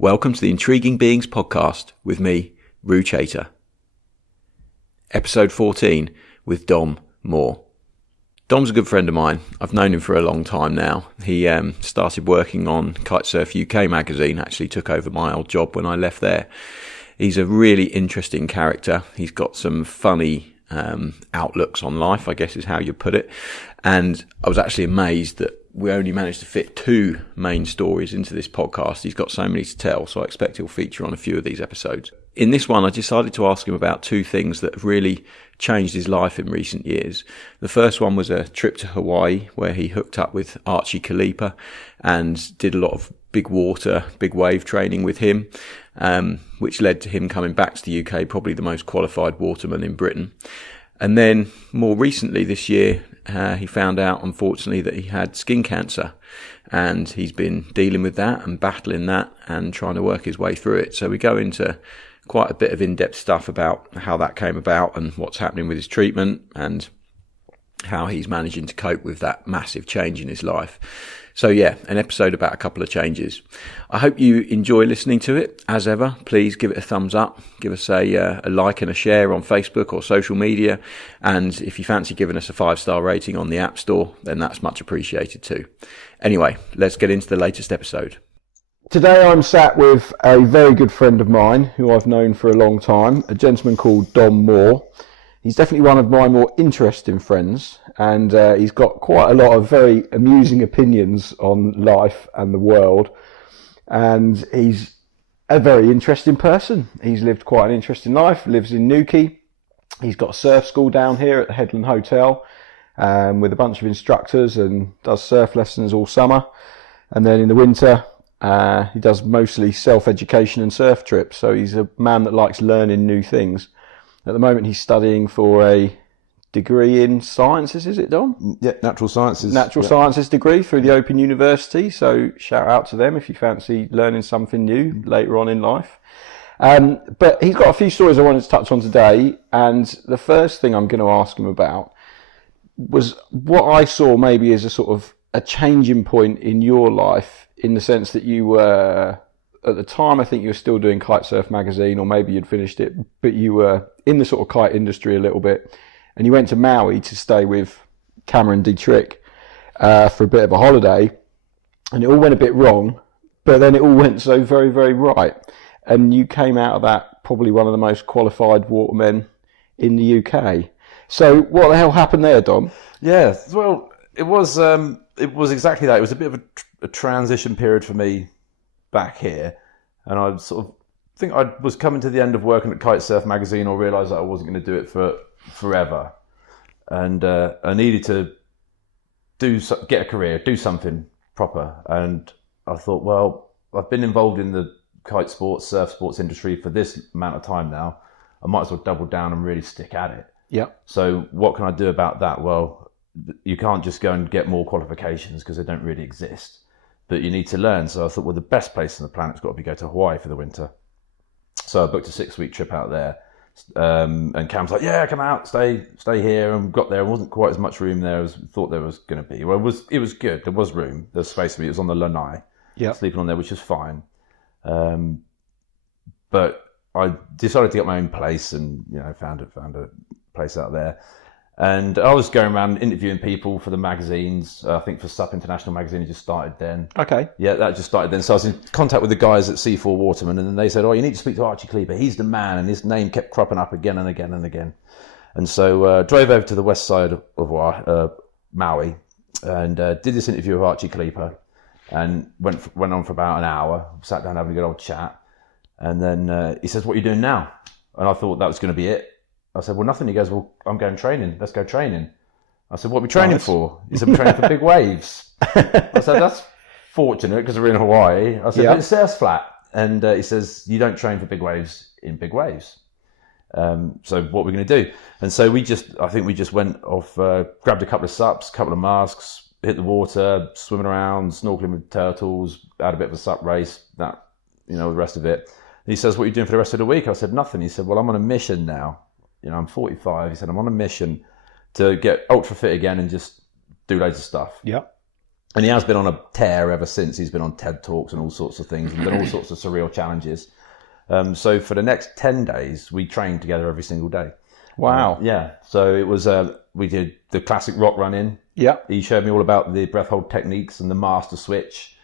Welcome to the Intriguing Beings podcast with me, Rue Chater. Episode 14 with Dom Moore. Dom's a good friend of mine. I've known him for a long time now. He started working on Kitesurfer UK magazine, actually took over my old job when I left there. He's a really interesting character. He's got some funny outlooks on life, I guess is how you put it. And I was actually amazed that we only managed to fit 2 main stories into this podcast. He's got so many to tell, so I expect he'll feature on a few of these episodes. In this one, I decided to ask him about 2 things that have really changed his life in recent years. The first one was a trip to Hawaii where he hooked up with Archie Kalepa and did a lot of big water, big wave training with him, which led to him coming back to the UK, probably the most qualified waterman in Britain. And then more recently this year, he found out, unfortunately, that he had skin cancer, and he's been dealing with that and battling that and trying to work his way through it. So we go into quite a bit of in-depth stuff about how that came about and what's happening with his treatment and how he's managing to cope with that massive change in his life. So yeah, an episode about a couple of changes. I hope you enjoy listening to it. As ever, please give it a thumbs up. Give us a like and a share on Facebook or social media. And if you fancy giving us a 5-star rating on the App Store, then that's much appreciated too. Anyway, let's get into the latest episode. Today I'm sat with a very good friend of mine who I've known for a long time, a gentleman called Dom Moore. He's definitely one of my more interesting friends, and he's got quite a lot of very amusing opinions on life and the world, and he's a very interesting person. He's lived quite an interesting life, lives in Newquay. He's got a surf school down here at the Headland Hotel with a bunch of instructors and does surf lessons all summer, and then in the winter he does mostly self-education and surf trips, so he's a man that likes learning new things. At the moment, he's studying for a degree in sciences, is it, Dom? Yeah, natural sciences. Natural sciences degree through the Open University. So shout out to them if you fancy learning something new later on in life. But he's got a few stories I wanted to touch on today. And the first thing I'm going to ask him about was what I saw maybe as a sort of a changing point in your life, in the sense that you were... At the time, I think you were still doing Kitesurf magazine, or maybe you'd finished it, but you were in the sort of kite industry a little bit, and you went to Maui to stay with Cameron Dietrich for a bit of a holiday, and it all went a bit wrong, but then it all went so very, very right, and you came out of that probably one of the most qualified watermen in the UK. So what the hell happened there, Dom? Yeah, well, it was exactly that. It was a bit of a transition period for me back here, and I sort of think I was coming to the end of working at Kitesurf magazine, or realised that I wasn't going to do it for forever, and I needed to get a career, do something proper. And I thought, well, I've been involved in the kite sports, surf sports industry for this amount of time now. I might as well double down and really stick at it. Yeah. So what can I do about that? Well, you can't just go and get more qualifications because they don't really exist. That you need to learn. So I thought, well, the best place on the planet's got to be go to Hawaii for the winter. So I booked a 6-week trip out there. And Cam's like, yeah, come out, stay here. And got there, wasn't quite as much room there as we thought there was going to be. Well, it was good. There was room. There was space for me. It was on the lanai. Yeah. Sleeping on there, which was fine. But I decided to get my own place, and found a place out there. And I was going around interviewing people for the magazines. I think for SUP International magazine, it just started then. Okay. Yeah, that just started then. So I was in contact with the guys at C4 Waterman, and then they said, oh, you need to speak to Archie Kalepa. He's the man. And his name kept cropping up again and again and again. And so drove over to the west side of Maui and did this interview with Archie Kalepa, and went on for about an hour, sat down having a good old chat. And then he says, what are you doing now? And I thought that was going to be it. I said, well, nothing. He goes, well, I'm going training. Let's go training. I said, what are we training for? He said, I'm training for big waves. I said, that's fortunate because we're in Hawaii. I said, but it surf's flat. And he says, you don't train for big waves in big waves. So what we're going to do? And so I think we just went off, grabbed a couple of SUPs, a couple of masks, hit the water, swimming around, snorkeling with turtles, had a bit of a SUP race, the rest of it. And he says, what are you doing for the rest of the week? I said, nothing. He said, well, I'm on a mission now. I'm 45. He said, I'm on a mission to get ultra fit again and just do loads of stuff. Yeah. And he has been on a tear ever since. He's been on TED Talks and all sorts of things and done all sorts of surreal challenges. So for the next 10 days, we trained together every single day. Wow. Yeah. So it was, we did the classic rock run in. Yeah. He showed me all about the breath hold techniques and the master switch,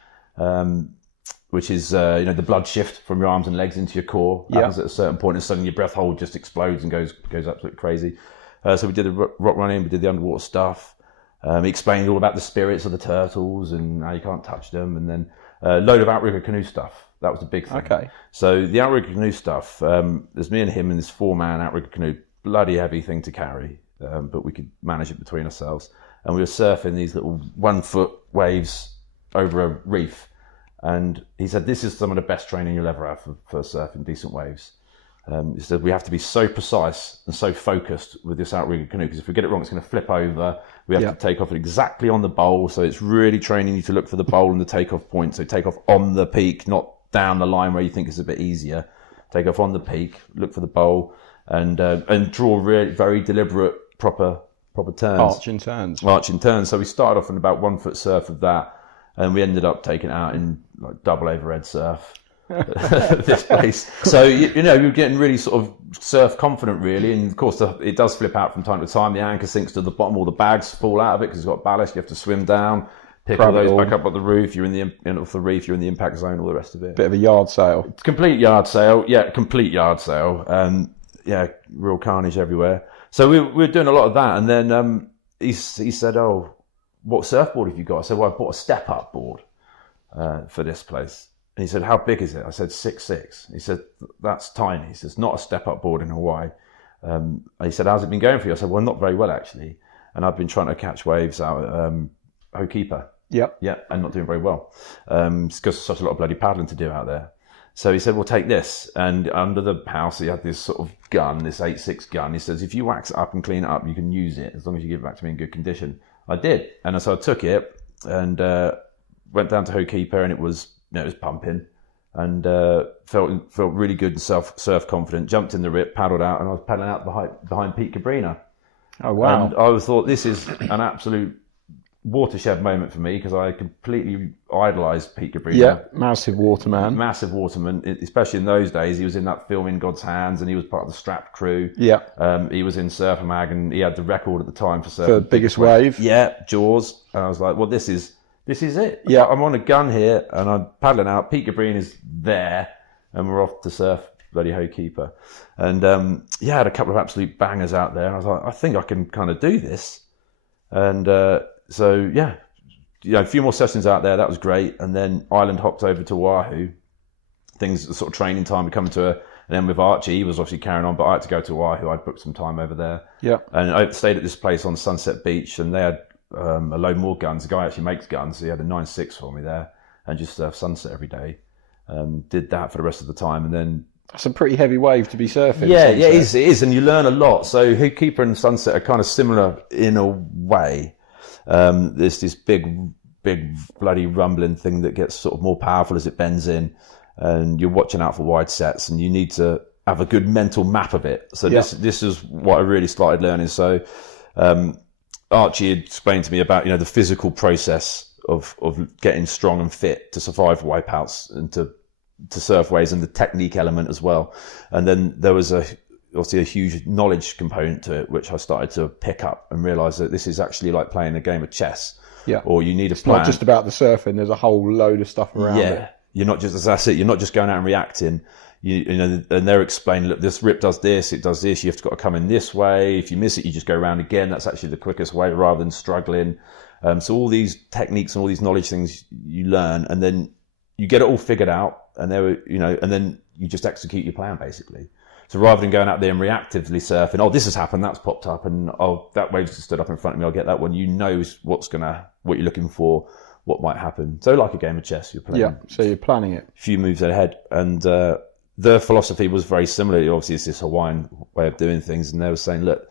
which is, the blood shift from your arms and legs into your core. Happens at a certain point and suddenly your breath hold just explodes and goes absolutely crazy. So we did the rock run in, we did the underwater stuff. He explained all about the spirits of the turtles and how you can't touch them, and then a load of outrigger canoe stuff. That was the big thing. Okay. So the outrigger canoe stuff, there's me and him in this 4-man outrigger canoe, bloody heavy thing to carry, but we could manage it between ourselves. And we were surfing these little 1-foot waves over a reef. And he said, this is some of the best training you'll ever have for surfing decent waves. He said, we have to be so precise and so focused with this outrigger canoe, because if we get it wrong, it's going to flip over. We have to take off exactly on the bowl. So it's really training you to look for the bowl and the takeoff point. So take off on the peak, not down the line where you think it's a bit easier. Take off on the peak, look for the bowl, and draw really very deliberate, proper turns. Arching turns. So we started off in about 1-foot surf of that, and we ended up taking it out in like double overhead surf. This place. So you're getting really sort of surf confident, really, and of course it does flip out from time to time. The anchor sinks to the bottom, all the bags fall out of it because it's got ballast. You have to swim down, pick all those back up at the roof. You're off the reef. You're in the impact zone. All the rest of it. Bit of a yard sail. Complete yard sail. Yeah, complete yard sail. Yeah, real carnage everywhere. So we were doing a lot of that, and then he said, "Oh, what surfboard have you got?" I said, "Well, I bought a step-up board for this place." And he said, "How big is it?" I said, 6'6". He said, "That's tiny." He says, "Not a step-up board in Hawaii." He said, "How's it been going for you?" I said, "Well, not very well, actually. And I've been trying to catch waves out at Hokipa." Yep. Yeah, and not doing very well. It's because there's such a lot of bloody paddling to do out there. So he said, "Well, take this." And under the house, he had this sort of gun, this 8.6 gun. He says, "If you wax it up and clean it up, you can use it as long as you give it back to me in good condition." I did. And so I took it and went down to Hokipa, and it was pumping, and felt really good and surf confident. Jumped in the rip, paddled out, and I was paddling out behind Pete Cabrina. Oh wow! And I thought this is an absolute watershed moment for me because I completely idolised Pete Cabrina. Yeah, massive waterman, especially in those days. He was in that film In God's Hands, and he was part of the Strapped crew. Yeah, he was in Surfer Mag, and he had the record at the time for surfing. For biggest wave. Yeah, Jaws. And I was like, well, this is it. Yeah. I'm on a gun here and I'm paddling out. Pete Cabrina is there and we're off to surf bloody Hokipa. And I had a couple of absolute bangers out there. And I was like, I think I can kind of do this. And a few more sessions out there. That was great. And then island hopped over to Oahu. Things, sort of training time would come to an end with Archie. He was obviously carrying on, but I had to go to Oahu. I'd booked some time over there. Yeah. And I stayed at this place on Sunset Beach, and they had a load more guns. The guy actually makes guns. So he had a 9.6 for me there, and just surf Sunset every day. Did that for the rest of the time, and then that's a pretty heavy wave to be surfing. Yeah, Sunset. Yeah, it is, and you learn a lot. So Hokipa and Sunset are kind of similar in a way. There's this big bloody rumbling thing that gets sort of more powerful as it bends in, and you're watching out for wide sets, and you need to have a good mental map of it. So this is what I really started learning. So Archie had explained to me about the physical process of getting strong and fit to survive wipeouts and to surf waves, and the technique element as well. And then there was obviously a huge knowledge component to it, which I started to pick up and realise that this is actually like playing a game of chess. Yeah. Or you need a plan. Not just about the surfing. There's a whole load of stuff around it. You're not just, that's it. You're not just going out and reacting. And they're explaining, look, this rip does this, it does this. You have got to come in this way. If you miss it, you just go around again. That's actually the quickest way rather than struggling. So all these techniques and all these knowledge things you learn, and then you get it all figured out, and and then you just execute your plan basically. So rather than going out there and reactively surfing, oh, this has happened, that's popped up, and oh, that wave's just stood up in front of me, I'll get that one. You know what you're looking for, what might happen. So like a game of chess, you're playing. Yeah, so you're planning it. A few moves ahead. And their philosophy was very similar. Obviously, it's this Hawaiian way of doing things. And they were saying, look,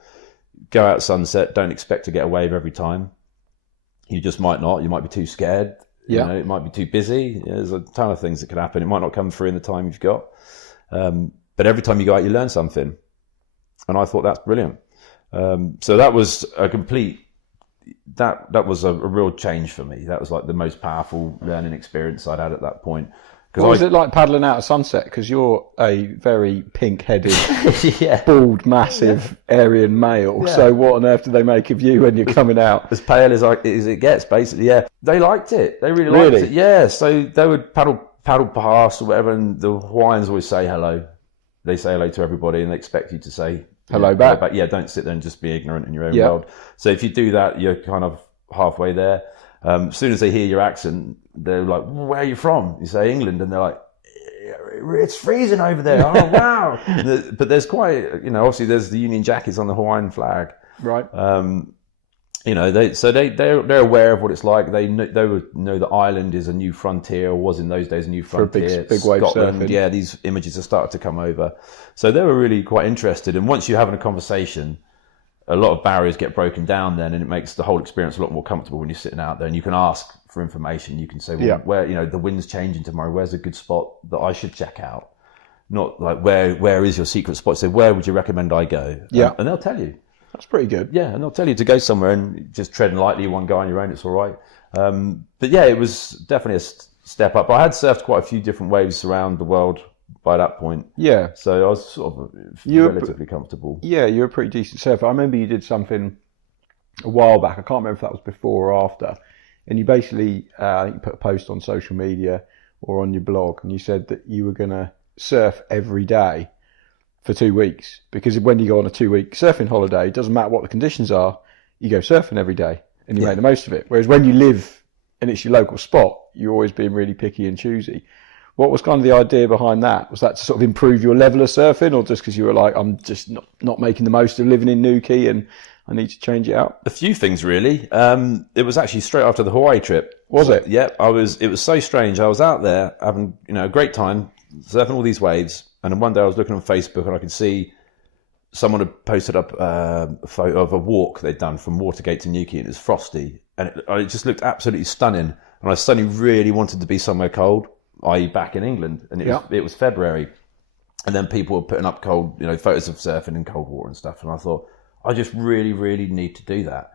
go out sunset, don't expect to get a wave every time. You just might not. You might be too scared. Yeah. It might be too busy. There's a ton of things that could happen. It might not come through in the time you've got. But every time you go out, you learn something. And I thought that's brilliant. So that was a complete, that was a real change for me. That was like the most powerful learning experience I'd had at that point. What was it like paddling out at sunset? Because you're a very pink-headed, bald, massive Aryan male. Yeah. So what on earth do they make of you when you're coming out? As pale as it gets, basically. Yeah, they liked it. They really liked it. Yeah, so they would paddle past or whatever, and the Hawaiians always say hello. They say hello to everybody, and they expect you to say hello back. Yeah, don't sit there and just be ignorant in your own world. So if you do that, you're kind of halfway there. As soon as they hear your accent, they're like, where are you from? You say England, and they're like, it's freezing over there. Oh, wow. But there's quite, obviously there's the Union Jacks on the Hawaiian flag. Right. They're aware of what it's like. They would know that Ireland is a new frontier, or was in those days a new frontier. For big wave Scotland, surfing. Yeah, these images have started to come over. So they were really quite interested. And once you're having a conversation, a lot of barriers get broken down then, and it makes the whole experience a lot more comfortable when you're sitting out there, and you can ask for information. You can say, where, the wind's changing tomorrow, where's a good spot that I should check out? Not like, where is your secret spot? So where would you recommend I go? Yeah. And they'll tell you. That's pretty good. Yeah, and they'll tell you to go somewhere and just treading lightly, one guy on your own, it's all right. But yeah, it was definitely a step up. I had surfed quite a few different waves around the world by that point. Yeah. So I was sort of relatively comfortable. Yeah, you're a pretty decent surfer. I remember you did something a while back. I can't remember if that was before or after. And you basically, I think you put a post on social media or on your blog, and you said that you were going to surf every day for 2 weeks. Because when you go on a 2-week surfing holiday, it doesn't matter what the conditions are, you go surfing every day and you make the most of it. Whereas when you live and it's your local spot, you're always being really picky and choosy. What was kind of the idea behind that? Was that to sort of improve your level of surfing, or just because you were like, I'm just not making the most of living in Newquay and I need to change it out? A few things, really. It was actually straight after the Hawaii trip. Was it? Yeah, it was so strange. I was out there having, a great time, surfing all these waves. And then one day I was looking on Facebook and I could see someone had posted up a photo of a walk they'd done from Watergate to Newquay, and it was frosty. And it just looked absolutely stunning. And I suddenly really wanted to be somewhere cold, i.e. back in England. And it was February. And then people were putting up cold, photos of surfing in cold water and stuff. And I thought, I just really, really need to do that.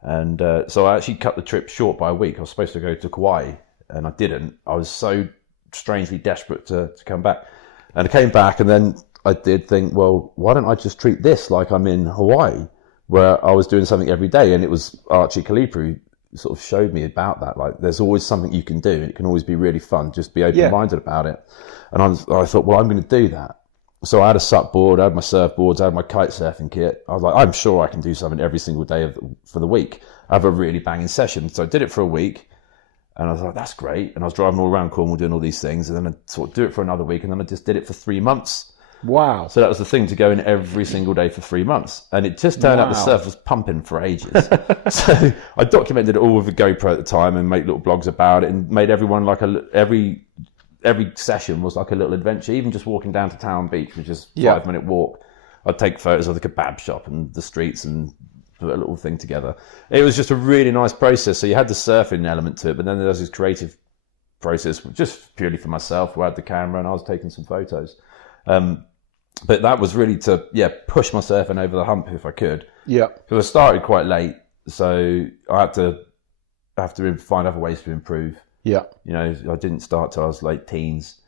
And so I actually cut the trip short by a week. I was supposed to go to Kauai, and I didn't. I was so strangely desperate to come back. And I came back, and then I did think, well, why don't I just treat this like I'm in Hawaii, where I was doing something every day? And it was Archie Kalepa who sort of showed me about that. Like, there's always something you can do, and it can always be really fun. Just be open-minded about it. And I thought, well, I'm going to do that. So I had a sup board, I had my surfboards, I had my kite surfing kit. I was like, I'm sure I can do something every single day for the week. I have a really banging session. So I did it for a week, and I was like, that's great. And I was driving all around Cornwall doing all these things, and then I sort of do it for another week, and then I just did it for 3 months. Wow. So that was the thing, to go in every single day for 3 months. And it just turned out the surf was pumping for ages. So I documented it all with a GoPro at the time and made little blogs about it, and made everyone like every session was like a little adventure. Even just walking down to Town Beach, which is a 5-minute walk, I'd take photos of the kebab shop and the streets and put a little thing together. It was just a really nice process. So you had the surfing element to it, but then there was this creative process just purely for myself, where I had the camera and I was taking some photos. But that was really to push my surfing over the hump if I could. Yeah. Because I started quite late, so I have to find other ways to improve. Yeah. I didn't start till I was late teens.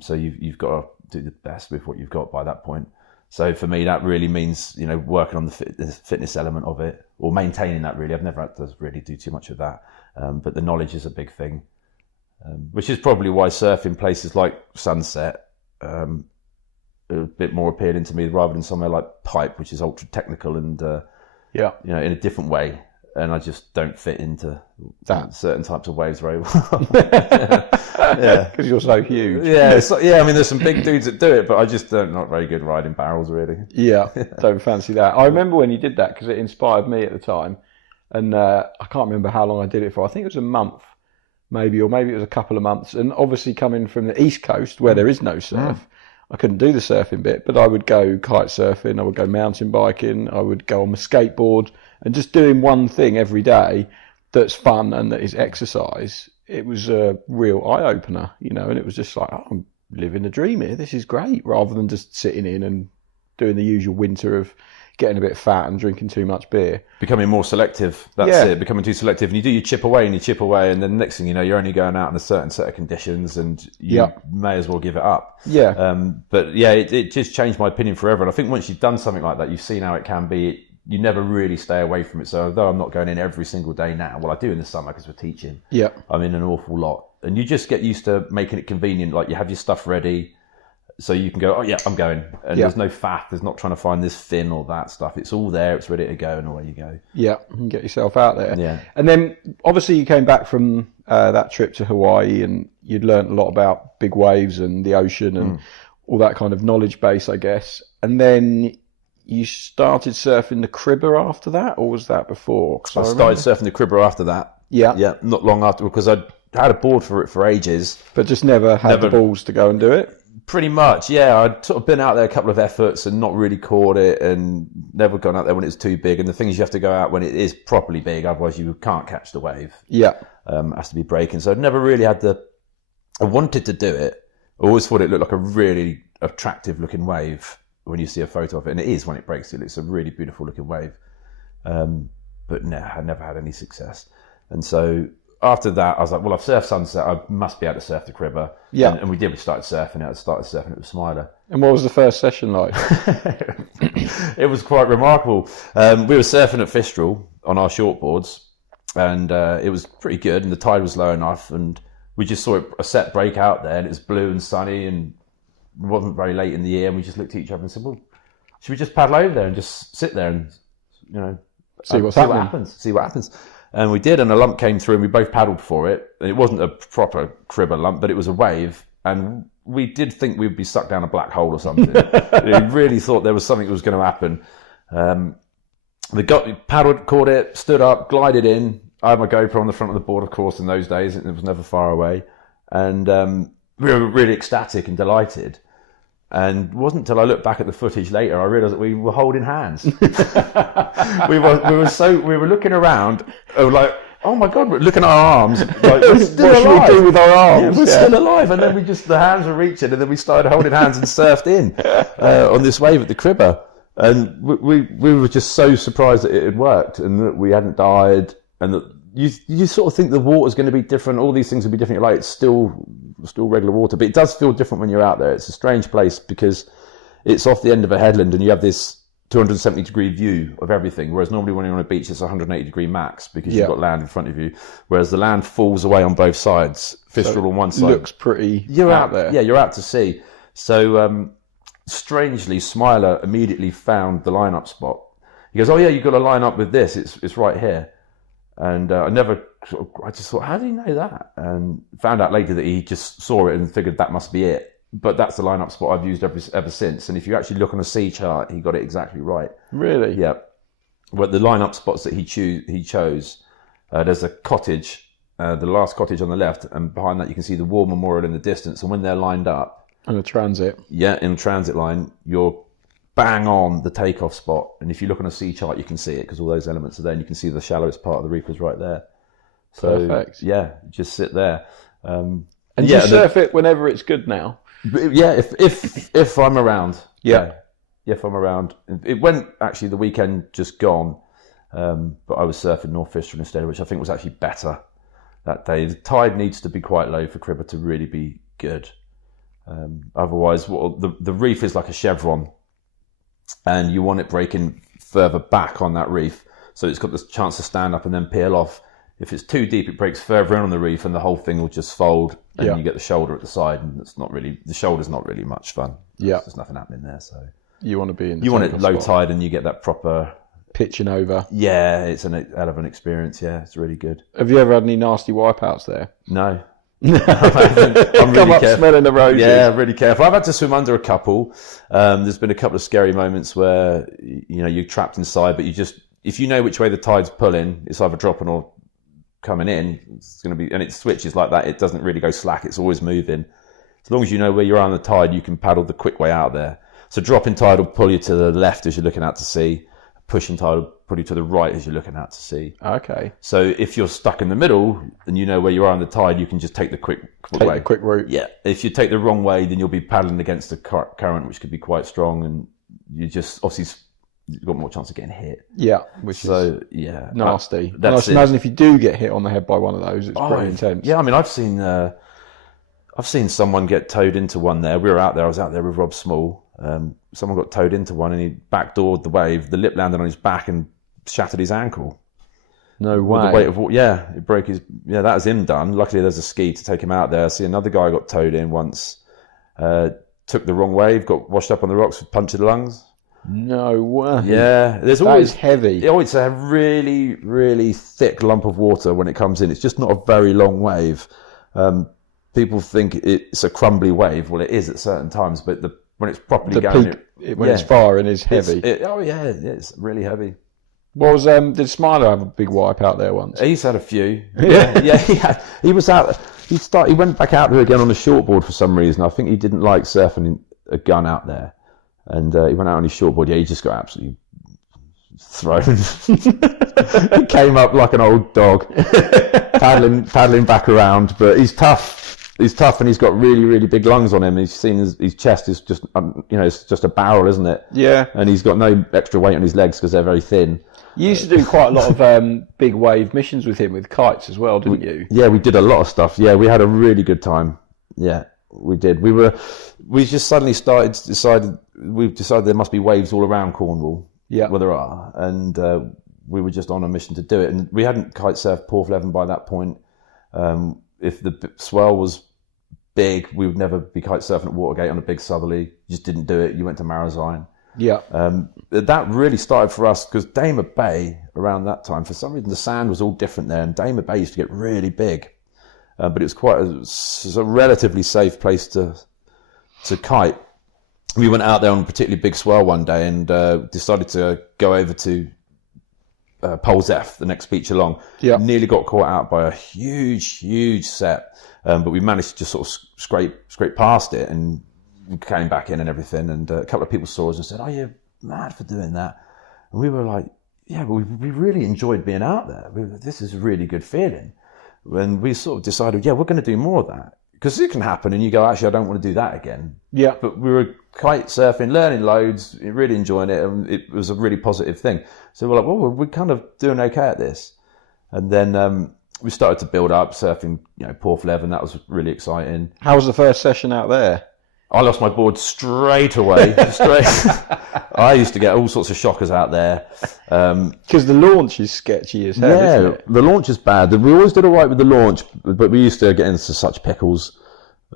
So you've got to do the best with what you've got by that point. So for me, that really means, working on the fitness element of it, or maintaining that really. I've never had to really do too much of that. But the knowledge is a big thing, which is probably why surfing places like Sunset are a bit more appealing to me, rather than somewhere like Pipe, which is ultra technical and, in a different way. And I just don't fit into certain types of waves very well. Because you're so huge. I mean, there's some big dudes that do it, but I just not very good riding barrels, really. Don't fancy that. I remember when you did that, because it inspired me at the time. And I can't remember how long I did it for. I think it was a month, maybe, or maybe it was a couple of months. And obviously coming from the East Coast, where there is no surf, I couldn't do the surfing bit, but I would go kite surfing, I would go mountain biking, I would go on my skateboard, and just doing one thing every day that's fun and that is exercise. It was a real eye-opener, and it was just like, I'm living a dream here. This is great, rather than just sitting in and doing the usual winter of getting a bit fat and drinking too much beer. Becoming more selective. That's it. Becoming too selective. And you do your chip away, and then the next thing you know, you're only going out in a certain set of conditions, and you may as well give it up. But yeah, it just changed my opinion forever. And I think once you've done something like that, you've seen how it can be. You never really stay away from it. So although I'm not going in every single day now, well, I do in the summer because we're teaching. I'm in an awful lot. And you just get used to making it convenient. Like, you have your stuff ready, so you can go, oh yeah, I'm going. And there's no faff. There's not trying to find this fin or that stuff. It's all there. It's ready to go, and away you go. You can get yourself out there. And then obviously you came back from that trip to Hawaii, and you'd learned a lot about big waves and the ocean and all that kind of knowledge base, I guess. And then you started surfing the cribber after that, or was that before? I started surfing the cribber after that. Not long after, because I had a board for it for ages, but just never had the balls to go and do it. Pretty much, I'd sort of been out there a couple of efforts and not really caught it, and never gone out there when it's too big. And the thing is, you have to go out when it is properly big, otherwise you can't catch the wave. It has to be breaking. So I'd never really had I wanted to do it. I always thought it looked like a really attractive looking wave when you see a photo of it, and it is when it breaks. It looks a really beautiful looking wave. But no, I never had any success. And so after that, I was like, well, I've surfed Sunset. I must be able to surf the cribber. And we did. We started surfing it. I started surfing it with Smiler. And what was the first session like? It was quite remarkable. We were surfing at Fistral on our shortboards, and it was pretty good, and the tide was low enough, and we just saw a set break out there, and it was blue and sunny, and it wasn't very late in the year, and we just looked at each other and said, well, should we just paddle over there and just sit there and, see what happens? And we did, and a lump came through, and we both paddled for it. And it wasn't a proper cribber lump, but it was a wave, and we did think we'd be sucked down a black hole or something. We really thought there was something that was going to happen. The guy paddled, caught it, stood up, glided in. I had my GoPro on the front of the board, of course, in those days. It was never far away. And we were really ecstatic and delighted. And it wasn't until I looked back at the footage later I realised that we were holding hands. we were looking around, like, oh my God, we're looking at our arms. Like, we're still alive. What should we do with our arms? We're still alive. And then the hands were reaching, and then we started holding hands and surfed in on this wave at the cribber. And we were just so surprised that it had worked and that we hadn't died, and that you sort of think the water's going to be different, all these things will be different. Like, it's still regular water, but it does feel different when you're out there. It's a strange place because it's off the end of a headland, and you have this 270 degree view of everything, whereas normally when you're on a beach it's 180 degree max because you've got land in front of you, whereas the land falls away on both sides. Fistral on one side looks pretty out there. You're out to sea. So strangely, Smiler immediately found the line-up spot. He goes, oh yeah, you've got to line up with this, it's right here. And I just thought, how did he know that? And found out later that he just saw it and figured that must be it. But that's the line-up spot I've used ever since. And if you actually look on a sea chart, he got it exactly right. Really? Yeah. Well, the line-up spots that he chose, there's a cottage, the last cottage on the left, and behind that you can see the War Memorial in the distance. And when they're lined up... And a transit. Yeah, in a transit line, you're bang on the takeoff spot. And if you look on a sea chart, you can see it because all those elements are there, and you can see the shallowest part of the reef was right there. So, perfect. Yeah, just sit there. And you surf it whenever it's good now? Yeah, if I'm around. Yeah, if I'm around. It went actually the weekend just gone, but I was surfing North Fistral instead, which I think was actually better that day. The tide needs to be quite low for cribber to really be good. Otherwise, the reef is like a chevron, and you want it breaking further back on that reef, so it's got the chance to stand up and then peel off. If it's too deep, it breaks further in on the reef, and the whole thing will just fold, and you get the shoulder at the side, and the shoulder's not really much fun. Yeah, there's nothing happening there. So you want to be in. You want it low tide, and you get that proper pitching over. Yeah, it's an hell of an experience. Yeah, it's really good. Have you ever had any nasty wipeouts there? No. I'm really careful. Smelling the roses. Yeah, really careful. I've had to swim under a couple. There's been a couple of scary moments where you're trapped inside, but if you know which way the tide's pulling, it's either dropping or coming in. It's going to be, and it switches like that. It doesn't really go slack. It's always moving. As long as you know where you are on the tide, you can paddle the quick way out there. So dropping tide will pull you to the left as you're looking out to sea. Pushing tide will pull you to the right as you're looking out to sea. Okay. So if you're stuck in the middle and you know where you are on the tide, you can just take the quick way. The quick route. Yeah. If you take the wrong way, then you'll be paddling against the current, which could be quite strong, and you just obviously you've got more chance of getting hit. Yeah, which so is yeah, nasty. And I imagine if you do get hit on the head by one of those, it's pretty intense. Yeah, I mean, I've seen someone get towed into one there. We were out there. I was out there with Rob Small. Someone got towed into one, and he backdoored the wave. The lip landed on his back and shattered his ankle. No way. With the weight of it broke his. Yeah, that was him done. Luckily, there's a ski to take him out there. I see another guy got towed in once. Took the wrong wave, got washed up on the rocks, punctured lungs. No way. Yeah, there's that always is heavy. It's a really, really thick lump of water when it comes in. It's just not a very long wave. People think it's a crumbly wave. Well, it is at certain times, but when it's properly going, when it's firing, is heavy. It's really heavy. What was did Smiler have a big wipe out there once? He's had a few. Yeah. He was out. He went back out there again on a shortboard for some reason. I think he didn't like surfing a gun out there. And he went out on his shortboard. Yeah, he just got absolutely thrown. He came up like an old dog, paddling back around. But he's tough. He's tough, and he's got really, really big lungs on him. He's seen his chest is just, it's just a barrel, isn't it? Yeah. And he's got no extra weight on his legs because they're very thin. You used to do quite a lot of big wave missions with him with kites as well, didn't you? Yeah, we did a lot of stuff. Yeah, we had a really good time. Yeah, we did. We just suddenly decided there must be waves all around Cornwall. Yeah. Well, there are. And we were just on a mission to do it. And we hadn't kite surfed Porthleven by that point. If the swell was big, we would never be kite surfing at Watergate on a big southerly. You just didn't do it. You went to Marizine. Yeah. That really started for us because Damer Bay around that time, for some reason the sand was all different there, and Damer Bay used to get really big. But it was quite a relatively safe place to kite. We went out there on a particularly big swell one day and decided to go over to Poles F, the next beach along. Yeah. Nearly got caught out by a huge set, but we managed to just sort of scrape past it, and we came back in and everything. And a couple of people saw us and said, "Oh, you're mad for doing that." And we were like, "Yeah, but we really enjoyed being out there. This is a really good feeling." When we sort of decided, yeah, we're going to do more of that. Because it can happen and you go, actually, I don't want to do that again. Yeah. But we were kite surfing, learning loads, really enjoying it, and it was a really positive thing. So we're like, well, we're kind of doing okay at this. And then we started to build up surfing, Porthleven. That was really exciting. How was the first session out there? I lost my board straight away. I used to get all sorts of shockers out there. Because the launch is sketchy as hell, isn't it? The launch is bad. We always did all right with the launch, but we used to get into such pickles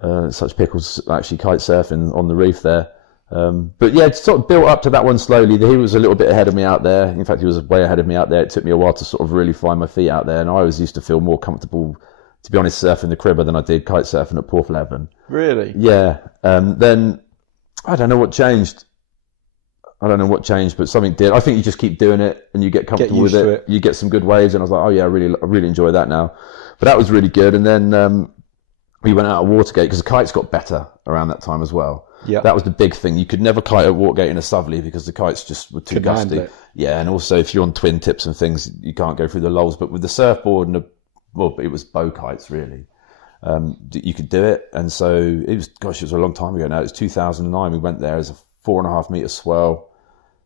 actually kite surfing on the reef there. But yeah, it sort of built up to that one slowly. He was a little bit ahead of me out there. In fact, he was way ahead of me out there. It took me a while to sort of really find my feet out there, and I always used to feel more comfortable, to be honest, surfing the Cribber than I did kite surfing at Porthleven. Really? Yeah. Then I don't know what changed. But something did. I think you just keep doing it and you get comfortable with it. You get some good waves, and I was like, oh yeah, I really enjoy that now. But that was really good. And then we went out of Watergate because the kites got better around that time as well. Yeah. That was the big thing. You could never kite at Watergate in a southerly because the kites just were too gusty. Yeah, and also if you're on twin tips and things, you can't go through the lulls. But with the surfboard and it was bow kites really. You could do it, and so it was a long time ago now. It was 2009. We went there as a 4.5 meter swell,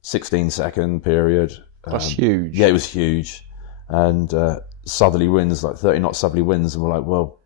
16-second period. That's huge. Yeah, it was huge, and southerly winds, like 30 knot southerly winds, and we're like, well,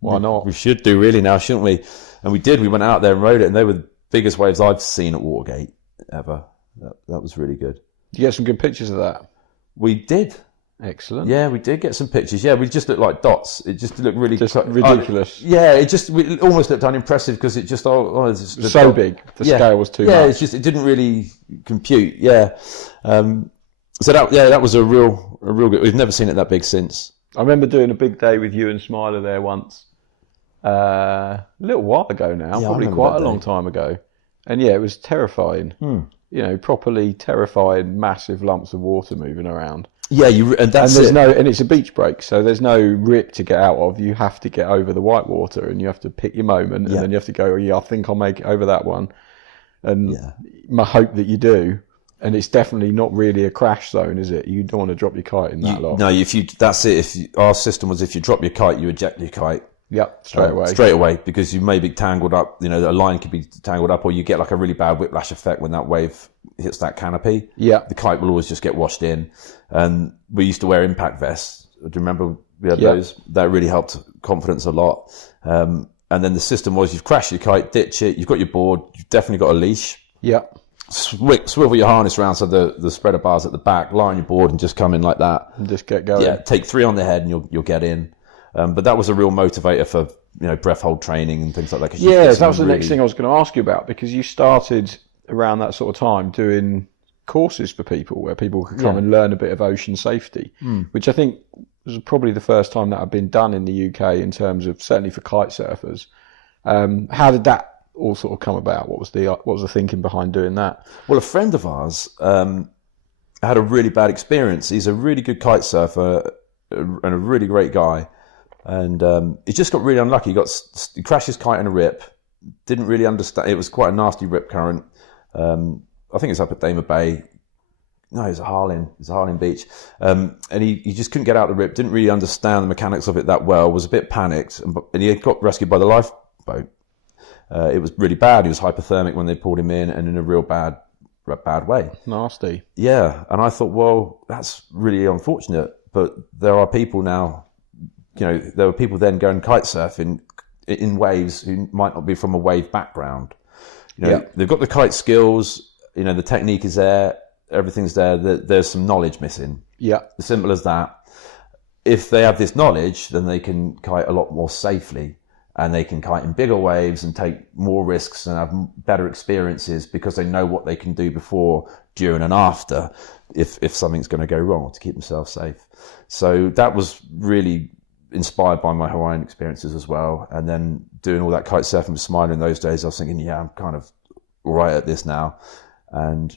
why not? We should do really now, shouldn't we? And we did. We went out there and rode it, and they were the biggest waves I've seen at Watergate ever. That was really good. Did you get some good pictures of that? We did. Excellent. Yeah, we did get some pictures. Yeah, we just looked like dots. It just looked really ridiculous. It almost looked unimpressive because it just it's just so big. The scale was too much. Yeah, it didn't really compute. Yeah, so that was a real good. We've never seen it that big since. I remember doing a big day with you and Smiler there once, a little while ago now, probably quite a long time ago, and yeah, it was terrifying. Properly terrifying, massive lumps of water moving around. Yeah, and it's a beach break, so there's no rip to get out of. You have to get over the white water, and you have to pick your moment, and then you have to go, I think I'll make it over that one, and my hope that you do. And it's definitely not really a crash zone, is it? You don't want to drop your kite in that lot. No, that's it. Our system was if you drop your kite, you eject your kite, Yep, straight away. Straight away, because you may be tangled up, you know, a line could be tangled up, or you get like a really bad whiplash effect when that wave hits that canopy. Yeah. The kite will always just get washed in. And we used to wear impact vests. Do you remember we had Yep. those? That really helped confidence a lot. And then the system was you've crashed your kite, ditch it, you've got your board, you've definitely got a leash. Yep. Swivel your harness around so the spreader bar's at the back, lie on your board and just come in like that. And just get going. Yeah, take 3 on the head and you'll get in. But that was a real motivator for, you know, breath hold training and things like that. Yeah, that was the next thing I was going to ask you about, because you started around that sort of time doing courses for people where people could come and learn a bit of ocean safety, which I think was probably the first time that had been done in the UK in terms of, certainly for kite surfers. How did that all sort of come about? What was the thinking behind doing that? Well, a friend of ours had a really bad experience. He's a really good kite surfer and a really great guy. And he just got really unlucky. He crashed his kite in a rip. Didn't really understand. It was quite a nasty rip current. I think it's up at Damer Bay. No, it's at Harlyn. It's at Harlyn Beach. And he just couldn't get out of the rip. Didn't really understand the mechanics of it that well. Was a bit panicked. And he got rescued by the lifeboat. It was really bad. He was hypothermic when they pulled him in, and in a real bad way. Nasty. Yeah. And I thought, well, that's really unfortunate. But there are people now. You know, there were people then going kite surfing in waves who might not be from a wave background. You know, they've got the kite skills, you know, the technique is there, everything's there, there's some knowledge missing. Yeah. As simple as that. If they have this knowledge, then they can kite a lot more safely, and they can kite in bigger waves and take more risks and have better experiences because they know what they can do before, during and after if something's going to go wrong, to keep themselves safe. So that was really inspired by my Hawaiian experiences as well. And then doing all that kite surfing with Smiler in those days, I was thinking, yeah, I'm kind of all right at this now. And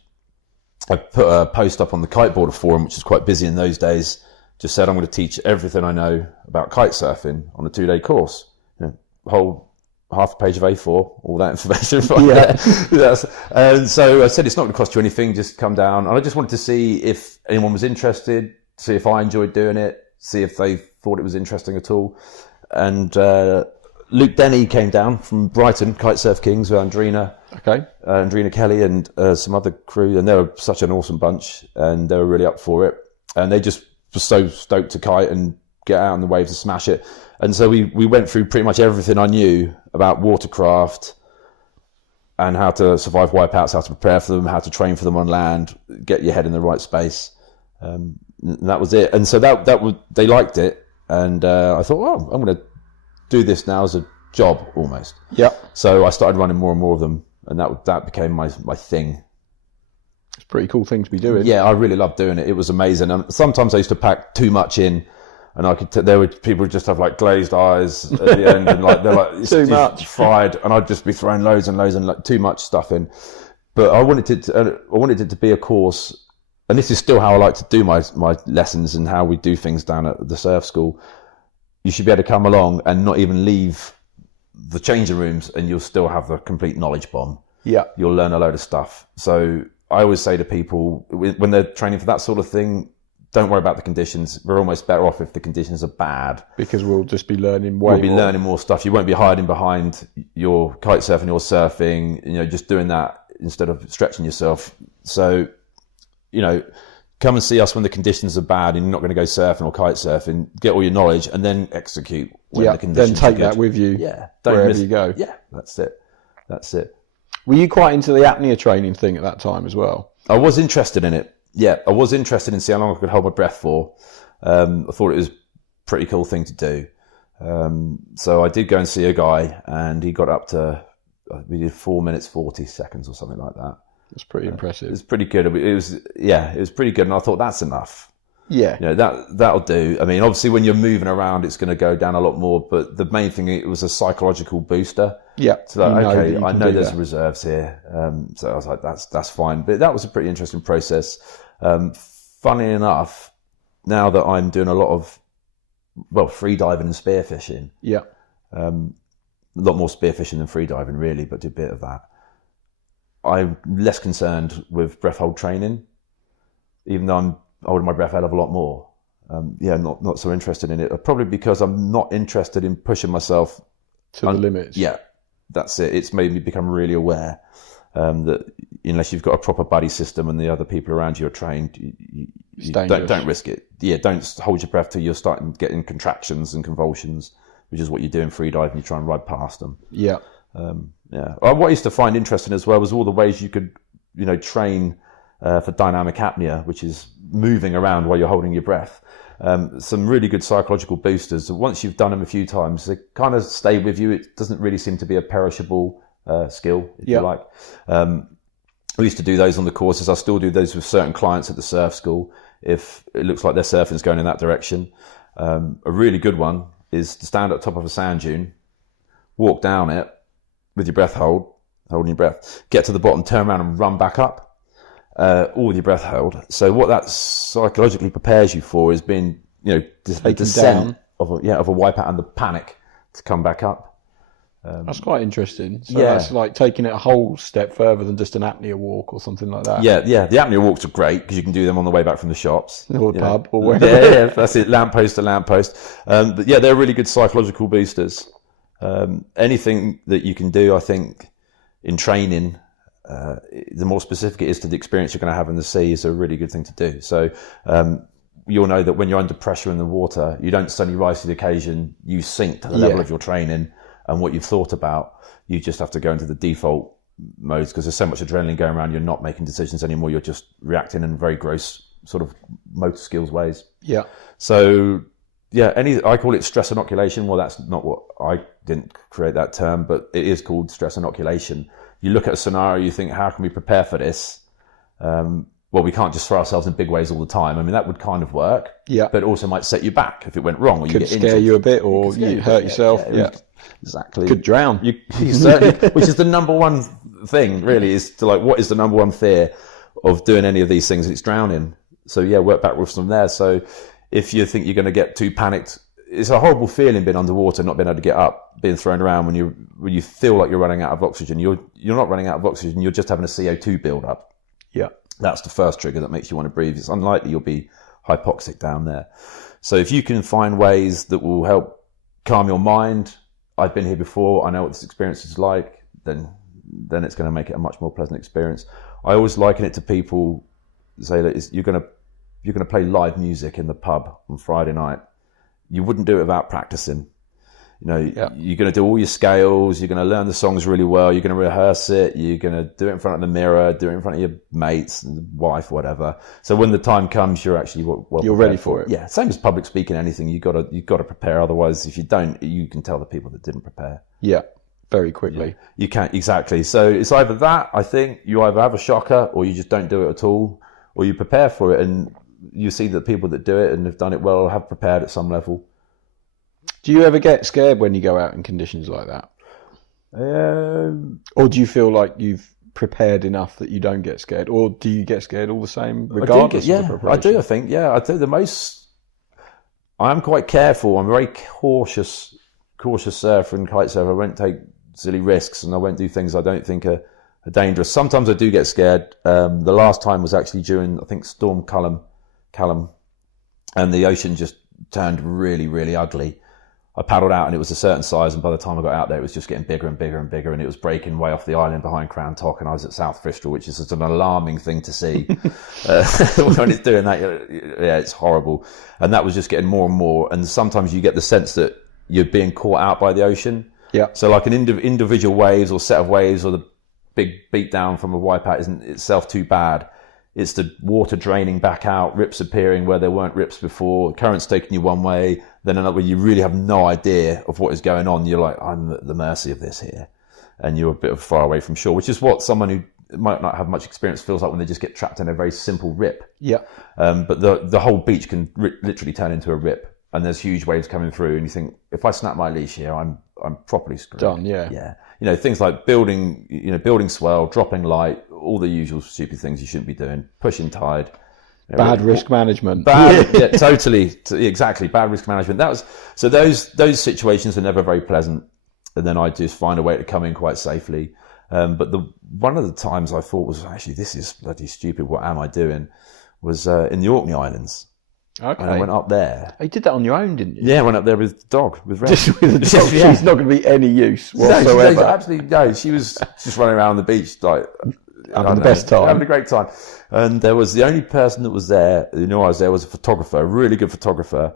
I put a post up on the kiteboarder forum, which was quite busy in those days, just said I'm going to teach everything I know about kite surfing on a 2-day course. You know, whole half a page of A4, all that information. Yes. And so I said, it's not going to cost you anything, just come down. And I just wanted to see if anyone was interested, see if I enjoyed doing it, see if they thought it was interesting at all. And Luke Denny came down from Brighton, Kite Surf Kings, with Andrina Kelly and some other crew, and they were such an awesome bunch, and they were really up for it. And they just were so stoked to kite and get out on the waves and smash it. And so we went through pretty much everything I knew about watercraft and how to survive wipeouts, how to prepare for them, how to train for them on land, get your head in the right space. And that was it. And so they liked it. And I thought, well, I'm going to do this now as a job almost. Yeah. So I started running more and more of them, and that became my thing. It's a pretty cool thing to be doing. Yeah, I really loved doing it. It was amazing. And sometimes I used to pack too much in, and I could. There were people who just have like glazed eyes at the end, and like they're like too much fried, and I'd just be throwing loads and loads and like too much stuff in. But I wanted it to be a course. And this is still how I like to do my lessons and how we do things down at the surf school. You should be able to come along and not even leave the changing rooms, and you'll still have the complete knowledge bomb. Yeah. You'll learn a load of stuff. So I always say to people, when they're training for that sort of thing, don't worry about the conditions. We're almost better off if the conditions are bad. Because we'll just be learning learning more stuff. You won't be hiding behind your kite surfing or surfing, you know, just doing that instead of stretching yourself. So, you know, come and see us when the conditions are bad and you're not going to go surfing or kite surfing. Get all your knowledge and then execute when the conditions then take are good. that with you. Yeah, wherever you go. Yeah, that's it. Were you quite into the apnea training thing at that time as well? I was interested in it. Yeah, I was interested in seeing how long I could hold my breath for. I thought it was a pretty cool thing to do. So I did go and see a guy, and he got up to, we did 4 minutes 40 seconds or something like that. It's pretty impressive. It was pretty good. It was pretty good, and I thought that's enough. Yeah, you know, that'll do. I mean, obviously, when you're moving around, it's going to go down a lot more. But the main thing, it was a psychological booster. Yeah, so like, okay, I know there's reserves here. So I was like, that's fine. But that was a pretty interesting process. Funny enough, now that I'm doing a lot of free diving and spearfishing. Yeah, a lot more spearfishing than free diving, really, but do a bit of that. I'm less concerned with breath hold training, even though I'm holding my breath a hell of a lot more. not so interested in it. Probably because I'm not interested in pushing myself to the limits. Yeah, that's it. It's made me become really aware that unless you've got a proper buddy system and the other people around you are trained, you don't risk it. Yeah, don't hold your breath till you're starting getting contractions and convulsions, which is what you do in free diving. You try and ride past them. Yeah. What I used to find interesting as well was all the ways you could, train for dynamic apnea, which is moving around while you're holding your breath. Some really good psychological boosters. Once you've done them a few times, they kind of stay with you. It doesn't really seem to be a perishable skill, if you like. I used to do those on the courses. I still do those with certain clients at the surf school if it looks like their surfing's going in that direction. A really good one is to stand at the top of a sand dune, walk down it with your breath holding your breath, get to the bottom, turn around and run back up, all with your breath held. So what that psychologically prepares you for is being, the descent of a wipeout and the panic to come back up. That's quite interesting. So that's like taking it a whole step further than just an apnea walk or something like that. Yeah. The apnea walks are great because you can do them on the way back from the shops. Or the pub or wherever. Yeah, that's it, lamppost to lamppost. But yeah, they're really good psychological boosters. Anything that you can do, I think, in training, the more specific it is to the experience you're going to have in the sea is a really good thing to do. So you'll know that when you're under pressure in the water, you don't suddenly rise to the occasion, you sink to the level of your training and what you've thought about. You just have to go into the default modes because there's so much adrenaline going around, you're not making decisions anymore, you're just reacting in very gross sort of motor skills ways. Yeah. So I call it stress inoculation. Well, that's not what, I didn't create that term, but it is called stress inoculation. You look at a scenario, you think, how can we prepare for this? Well, we can't just throw ourselves in big waves all the time. I mean, that would kind of work, but it also might set you back if it went wrong. Or could scare you a bit, or you hurt yourself. Yeah, exactly. Could drown. You certainly, which is the number one thing, really, is to what is the number one fear of doing any of these things? It's drowning. So work backwards from there. So if you think you're going to get too panicked, it's a horrible feeling being underwater, not being able to get up, being thrown around when you feel like you're running out of oxygen. You're not running out of oxygen. You're just having a CO2 build up. Yeah. That's the first trigger that makes you want to breathe. It's unlikely you'll be hypoxic down there. So if you can find ways that will help calm your mind, I've been here before, I know what this experience is like, then it's going to make it a much more pleasant experience. I always liken it to people say that you're going to play live music in the pub on Friday night. You wouldn't do it without practicing. You're going to do all your scales, you're going to learn the songs really well, you're going to rehearse it, you're going to do it in front of the mirror, do it in front of your mates, wife, whatever. So when the time comes, you're actually you're ready for it. Yeah, same as public speaking, anything, you've got to prepare. Otherwise, if you don't, you can tell the people that didn't prepare. Yeah, very quickly. Yeah, you can't, exactly. So it's either that, I think, you either have a shocker or you just don't do it at all, or you prepare for it, and you see that people that do it and have done it well have prepared at some level. Do you ever get scared when you go out in conditions like that? Or do you feel like you've prepared enough that you don't get scared? Or do you get scared all the same, regardless of the preparation? I do, I think. Yeah, I do. I'm quite careful. I'm a very cautious surfer and kite surfer. I won't take silly risks and I won't do things I don't think are dangerous. Sometimes I do get scared. The last time was actually during, I think, Storm Callum, and the ocean just turned really, really ugly. I paddled out and it was a certain size, and by the time I got out there it was just getting bigger and bigger and bigger, and it was breaking way off the island behind Crown Tock, and I was at South Bristol, which is just an alarming thing to see. When it's doing that, it's horrible. And that was just getting more and more, and sometimes you get the sense that you're being caught out by the ocean. Yeah. So like an individual waves or set of waves or the big beat down from a wipeout isn't itself too bad. It's the water draining back out, rips appearing where there weren't rips before, currents taking you one way, then another way. You really have no idea of what is going on. You're like, I'm at the mercy of this here. And you're a bit far away from shore, which is what someone who might not have much experience feels like when they just get trapped in a very simple rip. Yeah. But the whole beach can literally turn into a rip, and there's huge waves coming through, and you think, if I snap my leash here, I'm properly screwed. Done, yeah. Yeah. Things like building swell, dropping light, all the usual stupid things you shouldn't be doing, pushing tide. Bad risk management. Totally, exactly. Bad risk management. So those situations are never very pleasant, and then I just find a way to come in quite safely. But one of the times I thought was, actually, this is bloody stupid, what am I doing, was in the Orkney Islands. Okay. And I went up there. You did that on your own, didn't you? Yeah, I went up there with the dog, with Red. Just with the dog. Yeah. She's not going to be any use No, whatsoever. absolutely no. She was just running around the beach, like Having the best time. having a great time. And there was the only person that was there who knew I was there was a photographer, a really good photographer.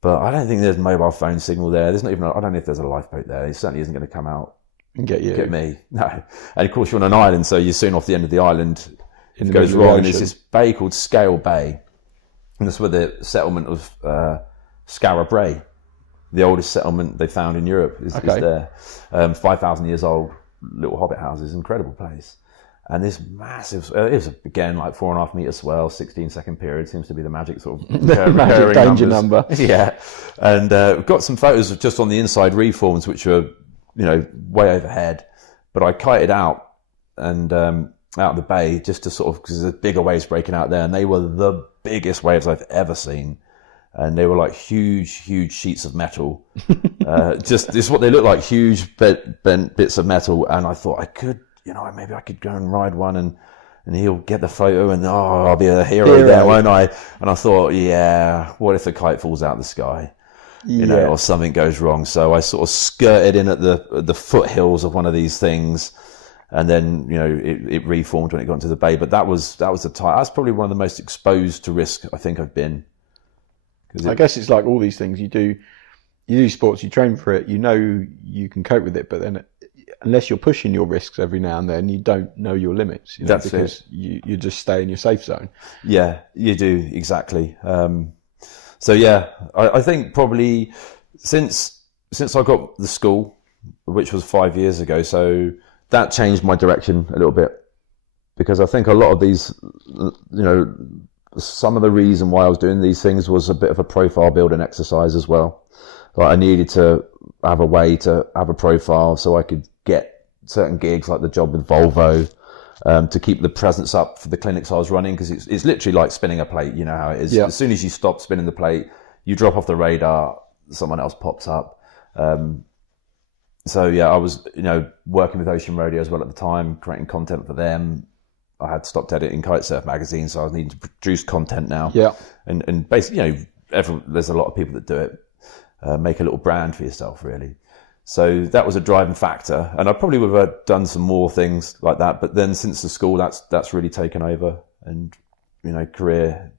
But I don't think there's a mobile phone signal there. There's not even. I don't know if there's a lifeboat there. He certainly isn't going to come out And get you. get me. No. And of course, you're on an island, so you're soon off the end of the island. In It the goes middle of the wrong, and there's ocean. this bay called Scale Bay, and that's where the settlement of Skara Brae, the oldest settlement they found in Europe, is there. 5,000 years old, little hobbit houses, incredible place. And this massive, it was again like 4.5 meter swell, 16-second period seems to be the magic sort of Magic danger number. Yeah, and we've got some photos of just on the inside reforms, which are way overhead. But I kited out and out of the bay just to sort of, because there's bigger waves breaking out there, and they were the biggest waves I've ever seen. And they were like huge sheets of metal. This is what they look like, huge bent bits of metal. And I thought I could, maybe I could go and ride one and he'll get the photo and I'll be a hero there, won't I? And I thought, yeah, what if the kite falls out of the sky? Or something goes wrong. So I sort of skirted in at the foothills of one of these things. And then, it reformed when it got into the bay. But that was the time. That's probably one of the most exposed to risk I think I've been. I guess it's like all these things you do sports, you train for it, you can cope with it, but then unless you're pushing your risks every now and then, you don't know your limits. Because you just stay in your safe zone. Yeah, you do, exactly. So yeah, I think probably since I got the school, which was 5 years ago, so that changed my direction a little bit, because I think a lot of these, some of the reason why I was doing these things was a bit of a profile building exercise as well. Like I needed to have a way to have a profile so I could get certain gigs, like the job with Volvo, to keep the presence up for the clinics I was running, because it's literally like spinning a plate. You know how it is. Yeah. As soon as you stop spinning the plate, you drop off the radar, someone else pops up. So yeah, I was working with Ocean Radio as well at the time, creating content for them. I had stopped editing Kitesurf magazine, so I was needing to produce content now. Yeah. And basically, there's a lot of people that do it. Make a little brand for yourself, really. So that was a driving factor, and I probably would have done some more things like that. But then since the school, that's really taken over, and career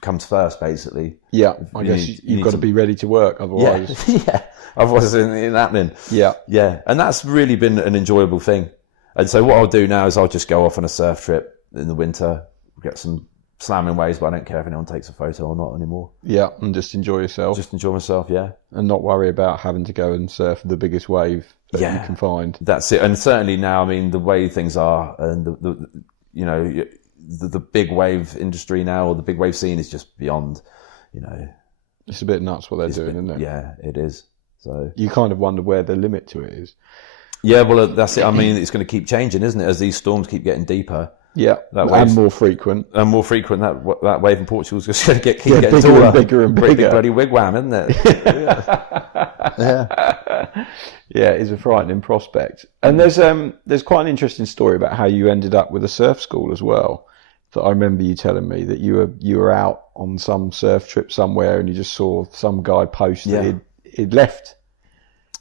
comes first, basically. Yeah, I guess you've got to be ready to work, otherwise. Yeah, otherwise it ain't happening. Yeah, and that's really been an enjoyable thing. And so what I'll do now is I'll just go off on a surf trip in the winter, get some slamming waves, but I don't care if anyone takes a photo or not anymore. Yeah, and just enjoy yourself. Just enjoy myself, yeah. And not worry about having to go and surf the biggest wave that you can find. That's it. And certainly now, I mean, the way things are, and the big wave industry now, or the big wave scene, is just beyond, It's a bit nuts what they're doing, isn't it? Yeah, it is. So you kind of wonder where the limit to it is. Yeah, well, that's it. I mean, it's going to keep changing, isn't it? As these storms keep getting deeper. Yeah, and more frequent. And more frequent. That wave in Portugal is just going to keep getting bigger taller. And bigger and bigger. Big bloody wigwam, isn't it? Yeah, it's a frightening prospect. And there's quite an interesting story about how you ended up with a surf school as well. That I remember you telling me that you were out on some surf trip somewhere and you just saw some guy post that he'd left.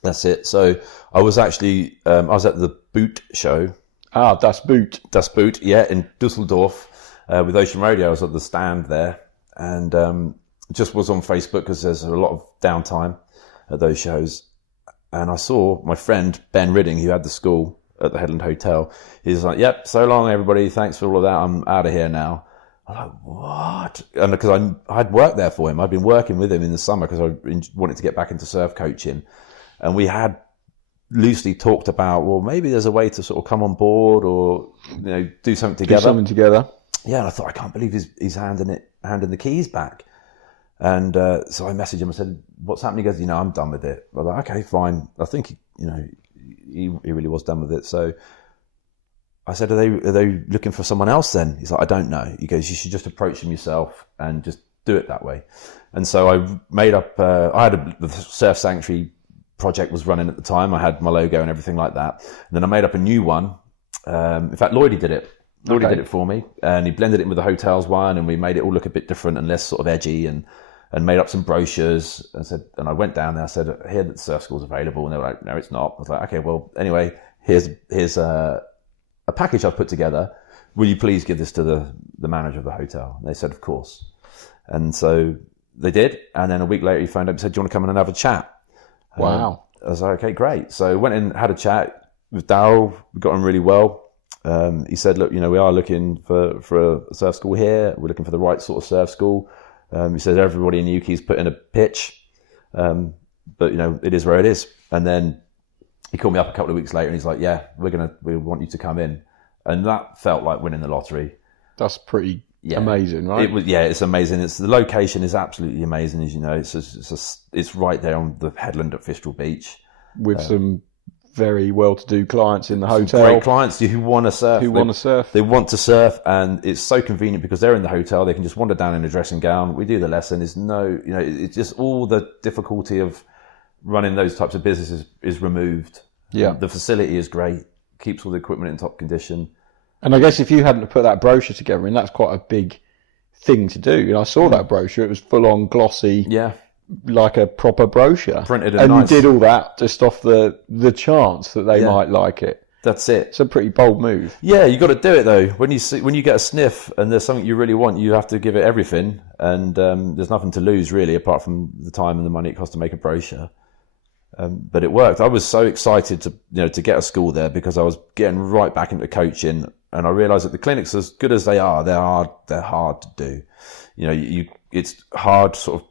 That's it. So I was actually I was at the Boot show. Ah, Das Boot. Das Boot, yeah, in Dusseldorf with Ocean Radio. I was at the stand there, and just was on Facebook because there's a lot of downtime at those shows. And I saw my friend Ben Ridding, who had the school at the Headland Hotel. He's like, "Yep, so long, everybody. Thanks for all of that. I'm out of here now." I'm like, "What?" And because I'd worked there for him, I'd been working with him in the summer because I wanted to get back into surf coaching, and we had loosely talked about, well, maybe there's a way to sort of come on board or do something together. Yeah, and I thought, I can't believe he's handing the keys back. And so I messaged him. I said, "What's happening?" He goes, "I'm done with it." I was like, "Okay, fine." I think he really was done with it. So I said, "Are they looking for someone else then?" He's like, "I don't know." He goes, "You should just approach them yourself and just do it that way." And so I made up. I had the Surf Sanctuary project was running at the time. I had my logo and everything like that. And then I made up a new one. In fact, Lloydie did it. And I said, Already did it for me, and he blended it in with the hotels one, and we made it all look a bit different and less sort of edgy, and made up some brochures. And I went down there. I said, "Here, the surf school's available," and they were like, "No, it's not." I was like, "Okay, well, anyway, here's a package I've put together. Will you please give this to the manager of the hotel?" And they said, "Of course." And so they did. And then a week later, he phoned up and said, "Do you want to come in and have a chat?" Wow. I was like, "Okay, great." So went in, had a chat with Daryl. We got on really well. He said, "Look, we are looking for a surf school here. We're looking for the right sort of surf school." He said, "Everybody in UK's put in a pitch, but it is where it is." And then he called me up a couple of weeks later, and he's like, "Yeah, we want you to come in." And that felt like winning the lottery. That's pretty amazing, right? It was, it's amazing. The location is absolutely amazing, as you know. It's right there on the headland at Fistral Beach, with some very well-to-do clients in the hotel. Great clients who want to surf. They want to surf, and it's so convenient because they're in the hotel. They can just wander down in a dressing gown. We do the lesson. It's just all the difficulty of running those types of businesses is removed. Yeah, the facility is great. Keeps all the equipment in top condition. And I guess if you hadn't put that brochure together, and that's quite a big thing to do. I saw that brochure; it was full on glossy. Yeah. Like a proper brochure, printed and nice. You did all that just off the chance that they might like it. That's it. It's a pretty bold move. Yeah, you got to do it though. When you get a sniff and there's something you really want, you have to give it everything, and there's nothing to lose really, apart from the time and the money it costs to make a brochure. But it worked. I was so excited to get a school there because I was getting right back into coaching, and I realised that the clinics, as good as they are, they're hard to do. It's hard sort of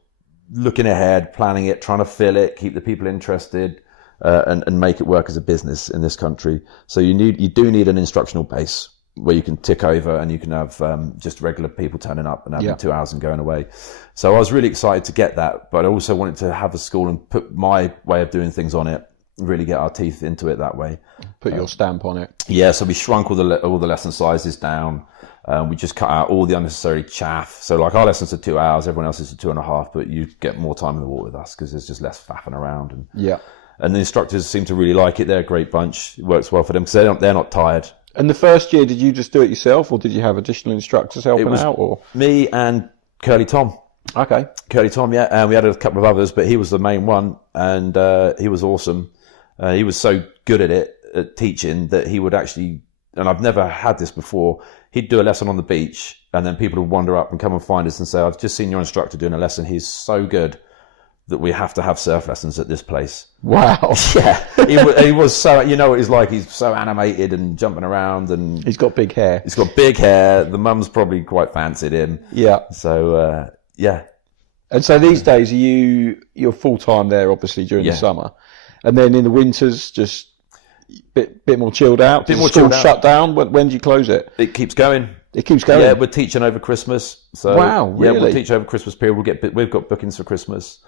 looking ahead, planning it, trying to fill it, keep the people interested, and make it work as a business in this country. So you do need an instructional base where you can tick over and you can have just regular people turning up and having 2 hours and going away. So I was really excited to get that, but I also wanted to have a school and put my way of doing things on it, really get our teeth into it that way. Put your stamp on it. Yeah, so we shrunk all the lesson sizes down. We just cut out all the unnecessary chaff. So like our lessons are 2 hours, everyone else is 2.5, but you get more time in the water with us because there's just less faffing around. And the instructors seem to really like it. They're a great bunch. It works well for them because they're not tired. And the first year, did you just do it yourself, or did you have additional instructors helping out? Or me and Curly Tom. Okay. Curly Tom, yeah. And we had a couple of others, but he was the main one, and he was awesome. He was so good at teaching that he would actually, and I've never had this before, he'd do a lesson on the beach, and then people would wander up and come and find us and say, "I've just seen your instructor doing a lesson. He's so good that we have to have surf lessons at this place." Wow. Yeah. He was so, what he's like. He's so animated and jumping around, and he's got big hair. He's got big hair. The mum's probably quite fancied him. Yeah. So, yeah. And so these days, you're full-time there, obviously, during the summer. And then in the winters, just bit more chilled out. Bit more chilled out. Shut down. When do you close it? It keeps going. It keeps going. Yeah, we're teaching over Christmas. So wow, really? Yeah, we'll teach over Christmas period. We've got bookings for Christmas.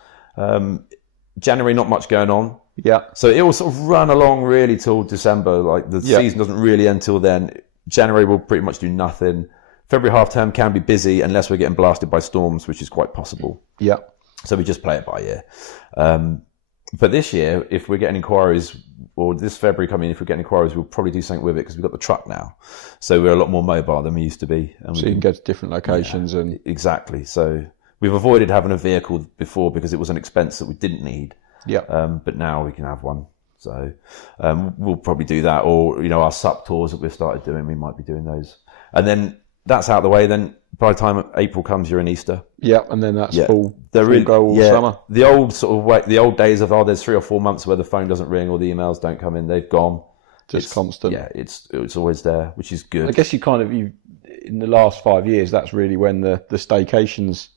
January, not much going on. Yeah. So it will sort of run along really till December. Like the season doesn't really end till then. January we'll pretty much do nothing. February half term can be busy unless we're getting blasted by storms, which is quite possible. Yeah. So we just play it by ear. But this year, if we're getting inquiries, or this February coming, if we're getting inquiries, we'll probably do something with it because we've got the truck now. So we're a lot more mobile than we used to be. And so you can go to different locations. And exactly. So we've avoided having a vehicle before because it was an expense that we didn't need. Yeah. But now we can have one. So we'll probably do that. Or, our SUP tours that we've started doing, we might be doing those. And then that's out of the way. Then by the time April comes, you're in Easter. Yeah, and then that's full go all summer. The old sort of way, the old days of there's 3 or 4 months where the phone doesn't ring or the emails don't come in. They've gone. Just constant. Yeah, it's always there, which is good. I guess you in the last 5 years, that's really when the staycations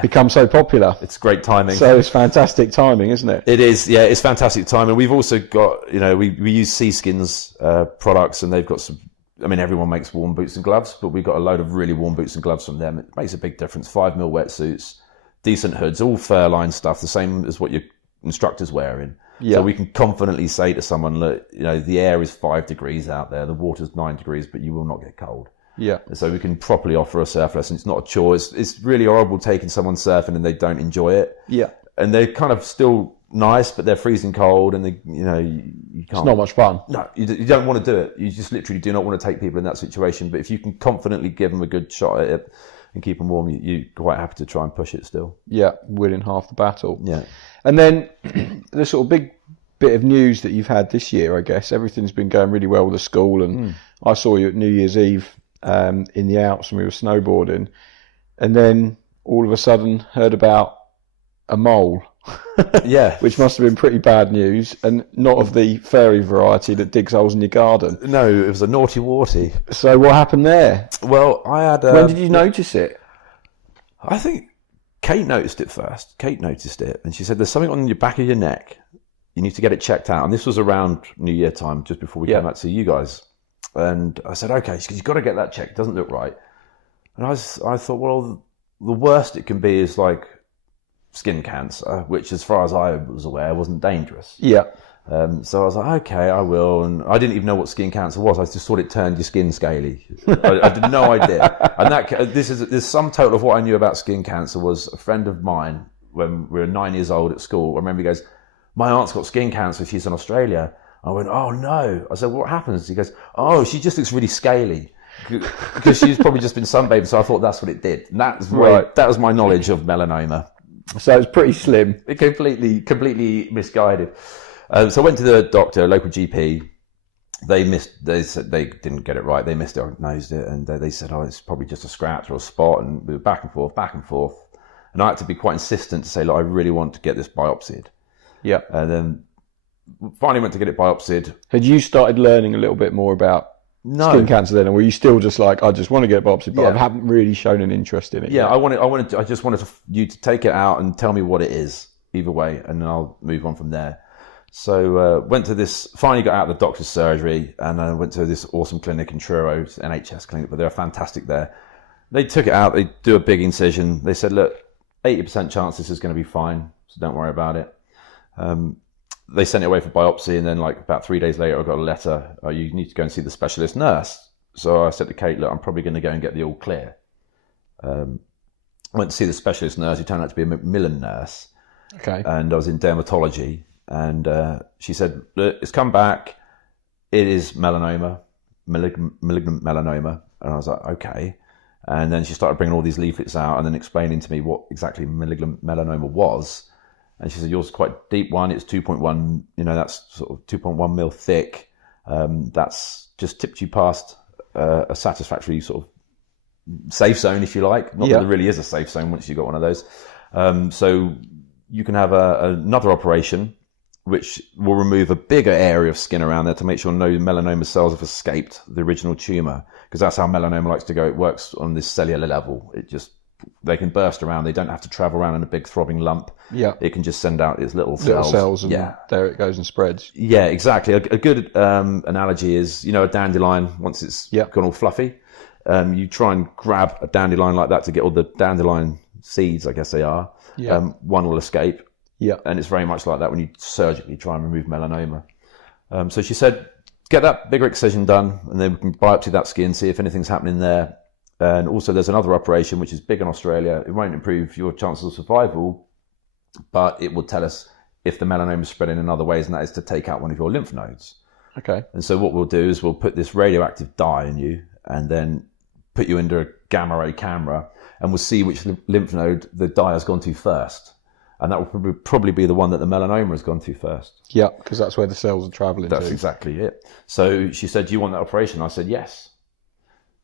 become so popular. It's great timing. So it's fantastic timing, isn't it? It is. Yeah, it's fantastic timing. We've also got, we use Seaskin's products, and they've got some. I mean, everyone makes warm boots and gloves, but we've got a load of really warm boots and gloves from them. It makes a big difference. 5 mil wetsuits, decent hoods, all fur-line stuff, the same as what your instructor's wearing. Yeah. So we can confidently say to someone, look, the air is 5 degrees out there, the water's 9 degrees, but you will not get cold. Yeah. So we can properly offer a surf lesson. It's not a chore. It's really horrible taking someone surfing and they don't enjoy it. Yeah. And they're kind of still nice, but they're freezing cold, and you you can't. It's not much fun. No, you don't want to do it. You just literally do not want to take people in that situation. But if you can confidently give them a good shot at it and keep them warm, you're quite happy to try and push it still. Yeah, winning half the battle. Yeah. And then the sort of big bit of news that you've had this year, I guess, everything's been going really well with the school. And I saw you at New Year's Eve in the Alps when we were snowboarding. And then all of a sudden heard about a mole. Yeah. Which must have been pretty bad news, and not of the furry variety that digs holes in your garden. No, it was a naughty warty. So what happened there? Well, I had... when did you notice it? I think Kate noticed it first. Kate noticed it, and she said, there's something on your back of your neck. You need to get it checked out. And this was around New Year time, just before we came out to see you guys. And I said, okay, she goes, you've got to get that checked. It doesn't look right. And I thought, well, the worst it can be is like skin cancer, which as far as I was aware wasn't dangerous. Yeah. So I was like, okay, I will. And I didn't even know what skin cancer was. I just thought it turned your skin scaly. I had no idea. And there's some total of what I knew about skin cancer was a friend of mine when we were 9 years old at school. I remember he goes, my aunt's got skin cancer. She's in Australia. I went, oh no. I said, what happens? He goes, oh, she just looks really scaly. Because she's probably just been sunbathing. So I thought that's what it did. And that was my knowledge of melanoma. So it's pretty slim. It completely misguided. So I went to the doctor, local GP. They said they didn't get it right. They misdiagnosed it, and they said, "Oh, it's probably just a scratch or a spot." And we were back and forth. And I had to be quite insistent to say, "Look, I really want to get this biopsied." Yeah. And then finally went to get it biopsied. Had you started learning a little bit more about skin cancer then, or were you still just like, I just want to get biopsied, but I haven't really shown an interest in it? Yeah, yet. I just wanted you to take it out and tell me what it is, either way, and then I'll move on from there. So went to this, finally got out of the doctor's surgery, and I went to this awesome clinic in Truro, NHS clinic, but they're fantastic there. They took it out, they do a big incision. They said, look, 80% chance this is going to be fine, so don't worry about it. They sent it away for biopsy, and then like about 3 days later, I got a letter, you need to go and see the specialist nurse. So I said to Kate, look, I'm probably going to go and get the all clear. Went to see the specialist nurse, who turned out to be a Macmillan nurse. Okay. And I was in dermatology, and she said, look, it's come back, it is melanoma, malignant melanoma. And I was like, okay. And then she started bringing all these leaflets out and then explaining to me what exactly malignant melanoma was. And she said, yours is quite a deep one. It's 2.1, that's sort of 2.1 mil thick. That's just tipped you past a satisfactory sort of safe zone, if you like. Not that there really is a safe zone once you've got one of those. So you can have another operation, which will remove a bigger area of skin around there to make sure no melanoma cells have escaped the original tumour. Because that's how melanoma likes to go. It works on this cellular level. They can burst around. They don't have to travel around in a big throbbing lump. Yeah. It can just send out its little cells. And there it goes and spreads. Yeah, exactly. A good analogy is, a dandelion, once it's gone all fluffy, you try and grab a dandelion like that to get all the dandelion seeds, I guess they are. Yeah. One will escape. Yeah. And it's very much like that when you surgically try and remove melanoma. So she said, get that bigger excision done, and then we can biopsy that skin, see if anything's happening there. And also there's another operation which is big in Australia. It won't improve your chances of survival, but it will tell us if the melanoma is spreading in other ways, and that is to take out one of your lymph nodes. Okay. And so what we'll do is we'll put this radioactive dye in you and then put you under a gamma ray camera, and we'll see which lymph node the dye has gone to first. And that will probably be the one that the melanoma has gone to first. Yeah, because that's where the cells are travelling to. That's exactly it. So she said, do you want that operation? I said, yes.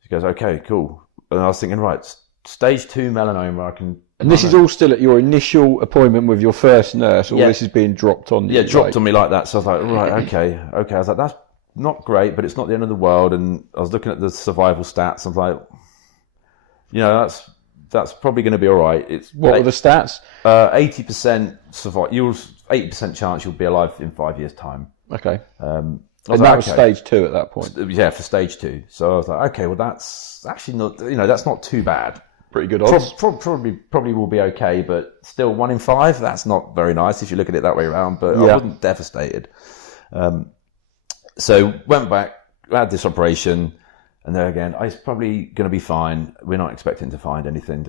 She goes, okay, cool. And I was thinking, right, stage 2 melanoma, I can... And this is all still at your initial appointment with your first nurse, or this is being dropped on you? Yeah, dropped on me like that. So I was like, right, okay. I was like, that's not great, but it's not the end of the world. And I was looking at the survival stats. I was like, that's probably going to be all right. What are the stats? 80% survive. 80% chance you'll be alive in 5 years' time. Okay. And that was stage 2 at that point. Yeah, for stage 2. So I was like, okay, well that's actually not, that's not too bad. Pretty good odds. Probably will be okay, but still 1 in 5. That's not very nice if you look at it that way around. But I wasn't devastated. So went back, had this operation. And there again, it's probably going to be fine. We're not expecting to find anything.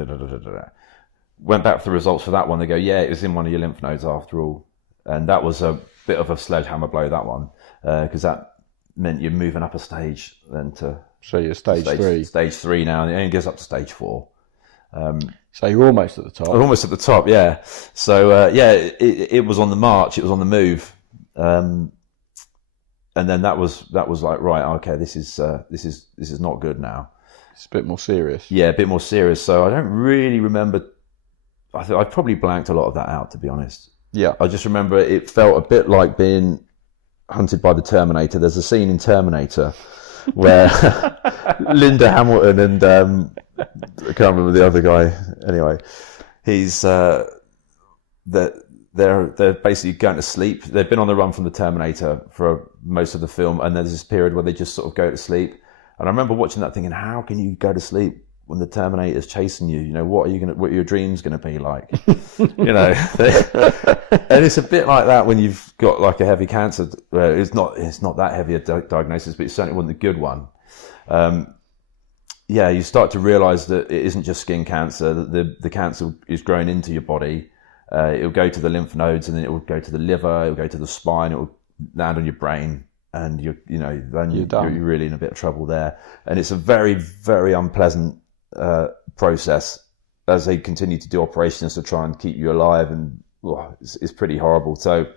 Went back for the results for that one. They go, yeah, it was in one of your lymph nodes after all. And that was a bit of a sledgehammer blow, that one, because that meant you're moving up a stage then to... So you're stage 3. Stage 3 now, and it only goes up to stage 4. So you're almost at the top. Almost at the top, yeah. So it was on the march, it was on the move, and then that was like, right, okay, this is not good now. It's a bit more serious. Yeah, a bit more serious. So I don't really remember. I probably blanked a lot of that out, to be honest. Yeah, I just remember it felt a bit like being hunted by the Terminator. There's a scene in Terminator where Linda Hamilton and I can't remember the other guy. Anyway, he's they're basically going to sleep. They've been on the run from the Terminator for most of the film, and there's this period where they just sort of go to sleep. And I remember watching that thinking, how can you go to sleep when the Terminator's chasing you? You know, what are your dreams going to be like? You know, and it's a bit like that when you've got like a heavy cancer. It's not that heavy a diagnosis, but it certainly wasn't a good one. You start to realise that it isn't just skin cancer, that the cancer is growing into your body. It'll go to the lymph nodes, and then it will go to the liver, it will go to the spine, it will land on your brain, and you're really in a bit of trouble there. And it's a very, very unpleasant process as they continue to do operations to try and keep you alive, and it's pretty horrible. So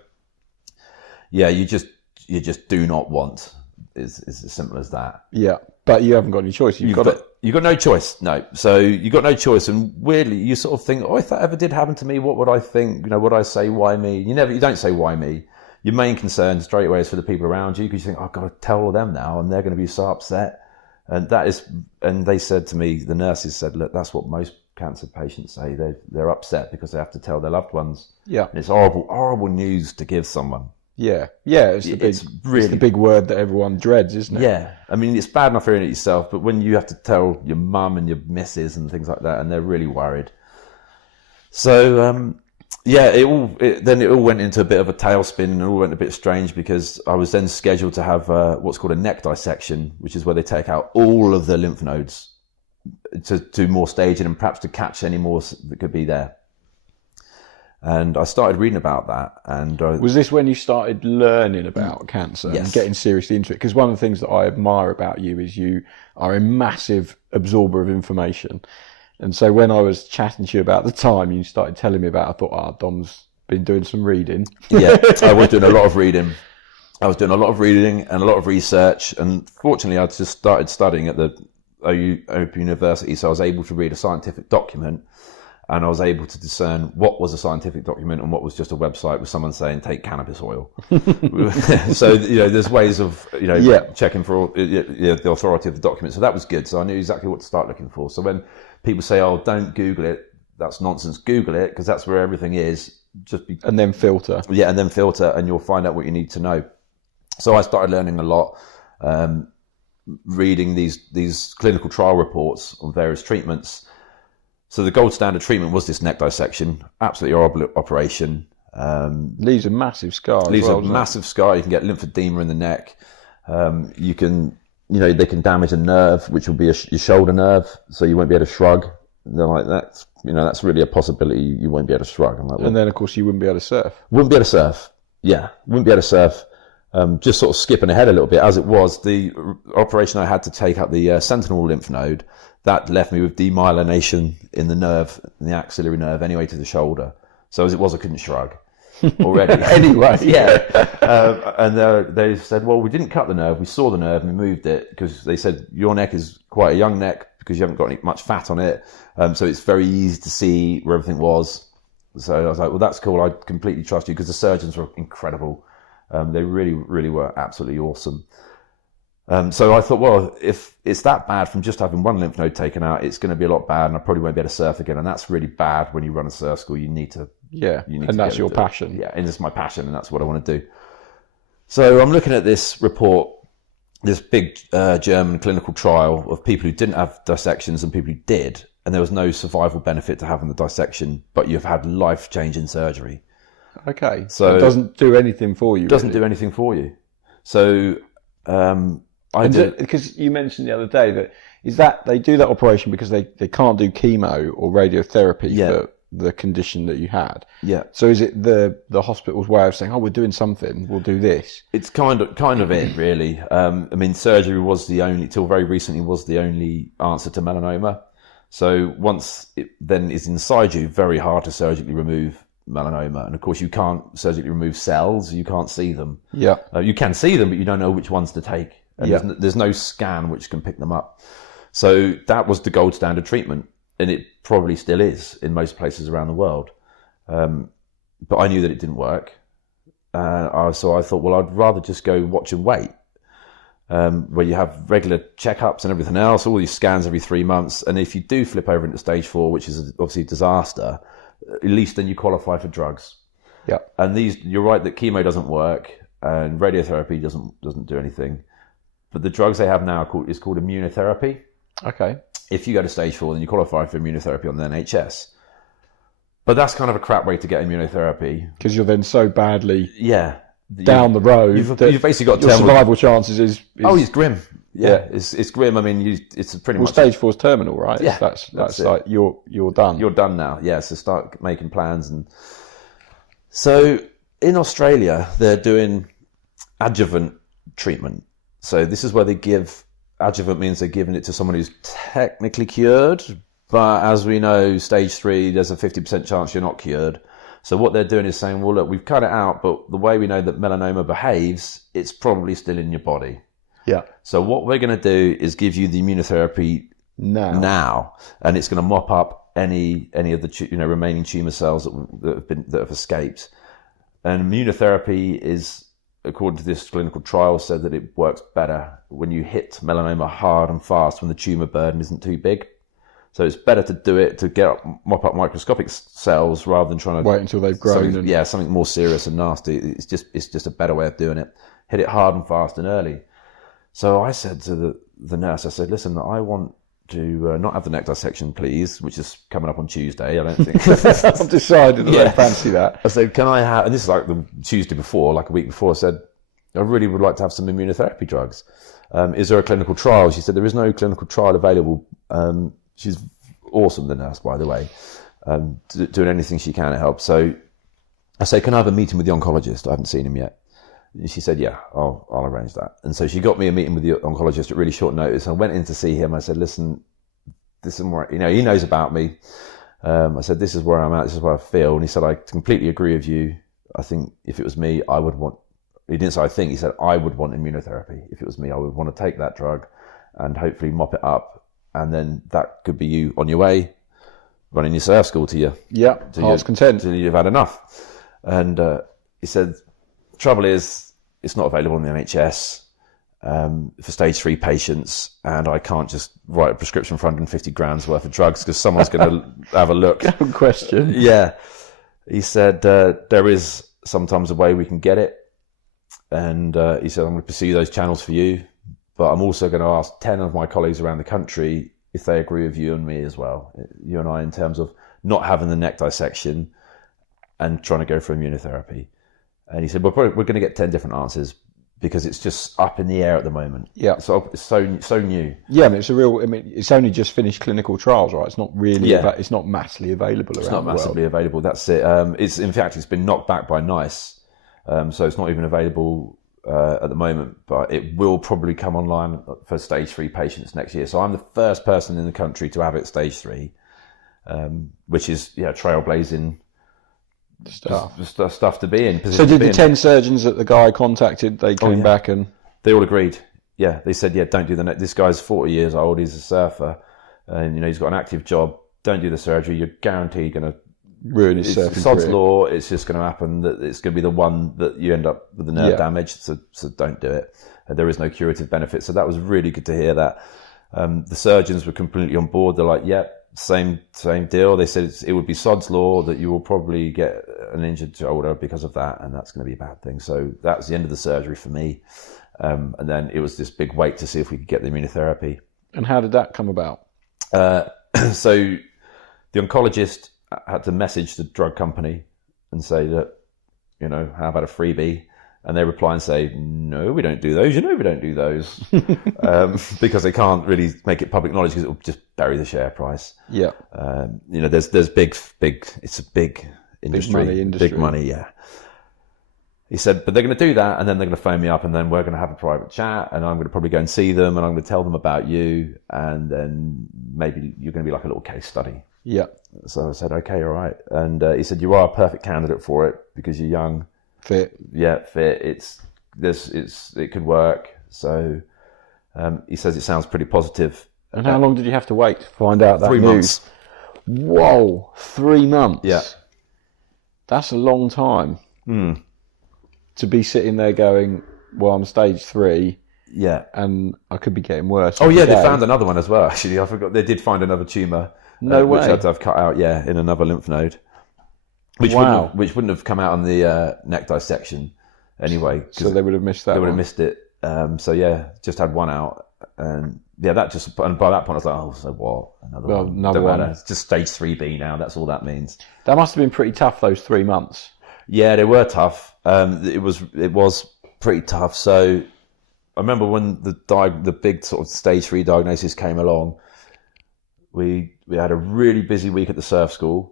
yeah, you just do not want. It's as simple as that. Yeah, but you haven't got any choice. You've got no choice. No, so you got no choice, and weirdly, you sort of think, if that ever did happen to me, what would I think? You know, would I say, why me? You don't say why me. Your main concern straight away is for the people around you, because you think, I've got to tell them now, and they're going to be so upset. And they said to me, the nurses said, look, that's what most cancer patients say. They're upset because they have to tell their loved ones. Yeah, and it's horrible news to give someone. Yeah, it's the big word that everyone dreads, isn't it? Yeah, I mean, it's bad enough hearing it yourself, but when you have to tell your mum and your missus and things like that, and they're really worried. So, it all went into a bit of a tailspin, and it all went a bit strange, because I was then scheduled to have what's called a neck dissection, which is where they take out all of the lymph nodes to do more staging and perhaps to catch any more that could be there. And I started reading about that. And was this when you started learning about cancer and getting seriously into it? Because one of the things that I admire about you is you are a massive absorber of information. And so when I was chatting to you about the time you started telling me about it, I thought, Dom's been doing some reading. Yeah, I was doing a lot of reading. I was doing a lot of reading and a lot of research. And fortunately, I just started studying at the Open University, so I was able to read a scientific document. And I was able to discern what was a scientific document and what was just a website with someone saying, take cannabis oil. So, there's ways of, checking for the authority of the document. So that was good. So I knew exactly what to start looking for. So when people say, don't Google it, that's nonsense. Google it, because that's where everything is. And then filter. Yeah, and then filter, and you'll find out what you need to know. So I started learning a lot, reading these clinical trial reports on various treatments. So the gold standard treatment was this neck dissection, absolutely horrible operation. Leaves a massive scar. Leaves a massive scar. You can get lymphedema in the neck. They can damage a nerve, which will be your shoulder nerve, so you won't be able to shrug. And they're like, that's really a possibility. You won't be able to shrug. I'm like, and then of course you wouldn't be able to surf. Wouldn't be able to surf. Yeah, wouldn't be able to surf. Just sort of skipping ahead a little bit, as it was, the operation I had to take out the sentinel lymph node, that left me with demyelination in the nerve, in the axillary nerve, anyway, to the shoulder. So as it was, I couldn't shrug already. Anyway, yeah. And they said, well, we didn't cut the nerve. We saw the nerve and we moved it, because they said your neck is quite a young neck because you haven't got much fat on it. So it's very easy to see where everything was. So I was like, well, that's cool. I completely trust you, because the surgeons were incredible. They really, really were absolutely awesome. So I thought, well, if it's that bad from just having one lymph node taken out, it's going to be a lot bad, and I probably won't be able to surf again. And that's really bad when you run a surf school. You need to, and that's your passion. Yeah, and it's my passion, and that's what I want to do. So I'm looking at this report, this big German clinical trial of people who didn't have dissections and people who did, and there was no survival benefit to having the dissection, but you've had life-changing surgery. Okay, so it doesn't do anything for you. Doesn't do anything for you. So because you mentioned the other day that they do that operation because they can't do chemo or radiotherapy the condition that you had. Yeah. So is it the hospital's way of saying, oh, we're doing something, we'll do this? It's kind of it, really. I mean, surgery was till very recently, was the only answer to melanoma. So once it then is inside you, very hard to surgically remove melanoma. And of course, you can't surgically remove cells. You can't see them. Yeah. You can see them, but you don't know which ones to take. And there's no scan which can pick them up. So that was the gold standard treatment. And it probably still is in most places around the world. But I knew that it didn't work. So I thought, well, I'd rather just go watch and wait. Where you have regular checkups and everything else, all these scans every 3 months. And if you do flip over into stage 4, which is obviously a disaster, at least then you qualify for drugs. Yeah. And you're right that chemo doesn't work and radiotherapy doesn't do anything. But the drugs they have now is called immunotherapy. Okay. If you go to stage 4, then you qualify for immunotherapy on the NHS. But that's kind of a crap way to get immunotherapy. Because you're then so badly down the road. You've basically got your survival chances is it's grim. Yeah. It's grim. I mean, it's pretty much stage 4 is terminal, right? Yeah, that's like you're done. You're done now. Yeah. So start making plans. And so in Australia, they're doing adjuvant treatment. So this is where they give adjuvant means they're giving it to someone who's technically cured, but as we know, stage 3, there's a 50% chance you're not cured. So what they're doing is saying, well, look, we've cut it out, but the way we know that melanoma behaves, it's probably still in your body. Yeah. So what we're going to do is give you the immunotherapy now, and it's going to mop up any of the remaining tumor cells that have escaped. And immunotherapy is, according to this clinical trial, said that it works better when you hit melanoma hard and fast when the tumor burden isn't too big. So it's better to do it to mop up microscopic cells rather than trying to wait until they've grown. Something more serious and nasty. It's just a better way of doing it. Hit it hard and fast and early. So I said to the nurse, I said, listen, I want to not have the neck dissection, please, which is coming up on Tuesday. I don't think I've decided I don't fancy that. I said, can I have? And this is like the Tuesday before, like a week before. I said, I really would like to have some immunotherapy drugs. Is there a clinical trial? She said, there is no clinical trial available. She's awesome, the nurse, by the way, doing anything she can to help. So I say, can I have a meeting with the oncologist? I haven't seen him yet. And she said, yeah, I'll arrange that. And so she got me a meeting with the oncologist at really short notice. I went in to see him. I said, listen, this is where, he knows about me. I said, this is where I'm at. This is where I feel. And he said, I completely agree with you. I think if it was me, I would want, he didn't say I think, he said, I would want immunotherapy. If it was me, I would want to take that drug and hopefully mop it up. And then that could be you on your way, running your surf school to you. Yeah, heart's content. Till you've had enough. And he said, trouble is, it's not available in the NHS for stage 3 patients, and I can't just write a prescription for 150 grams worth of drugs because someone's going to have a look. Good question. Yeah. He said, there is sometimes a way we can get it. And he said, I'm going to pursue those channels for you. But I'm also going to ask 10 of my colleagues around the country if they agree with you and me as well. You and I, in terms of not having the neck dissection and trying to go for immunotherapy. And he said, we're going to get 10 different answers because it's just up in the air at the moment. Yeah. So it's so new. Yeah, I mean, it's only just finished clinical trials, right? It's not really, it's not massively available around the world. It's not massively available. That's it. In fact, it's been knocked back by NICE. So it's not even available at the moment, but it will probably come online for stage 3 patients next year. So I'm the first person in the country to have it stage 3, which is trailblazing stuff to be in. So did the 10 surgeons that the guy contacted, they came back and they all agreed? Yeah, they said, don't do the neck. This guy's 40 years old. He's a surfer, and he's got an active job. Don't do the surgery. You're guaranteed going to ruin his surfing sod's career. law. It's just going to happen that it's going to be the one that you end up with the nerve damage. So don't do it. There is no curative benefit. So that was really good to hear that. The surgeons were completely on board. They're like, same deal. They said it would be sod's law that you will probably get an injured shoulder because of that, and that's going to be a bad thing. So that was the end of the surgery for me. And then it was this big wait to see if we could get the immunotherapy. And how did that come about? So the oncologist had to message the drug company and say that, how about a freebie? And they reply and say, no, we don't do those. You know, we don't do those. Because they can't really make it public knowledge because it will just bury the share price. Yeah. You know, there's big, it's a big industry. Big money, yeah. He said, but they're going to do that, and then they're going to phone me up, and then we're going to have a private chat, and I'm going to probably go and see them, and I'm going to tell them about you, and then maybe you're going to be like a little case study. Yeah. So I said, okay, all right. And he said, you are a perfect candidate for it because you're young. Fit. Yeah, fit. It could work. So he says it sounds pretty positive. And how long did you have to wait to find out that 3 news? months. Whoa, 3 months. Yeah. That's a long time. To be sitting there going, well, I'm stage 3. Yeah. And I could be getting worse. Oh, yeah, they found another one as well, actually. I forgot. They did find another tumour. No way. Which had to have cut out, in another lymph node. Which wouldn't have come out on the neck dissection anyway. So they would have missed that. They would have missed it. Just had one out. And by that point I was like, oh, so what? Another one. It's just stage 3B now. That's all that means. That must have been pretty tough, those 3 months. Yeah, they were tough. It was pretty tough. So I remember when the big sort of stage 3 diagnosis came along, we had a really busy week at the surf school.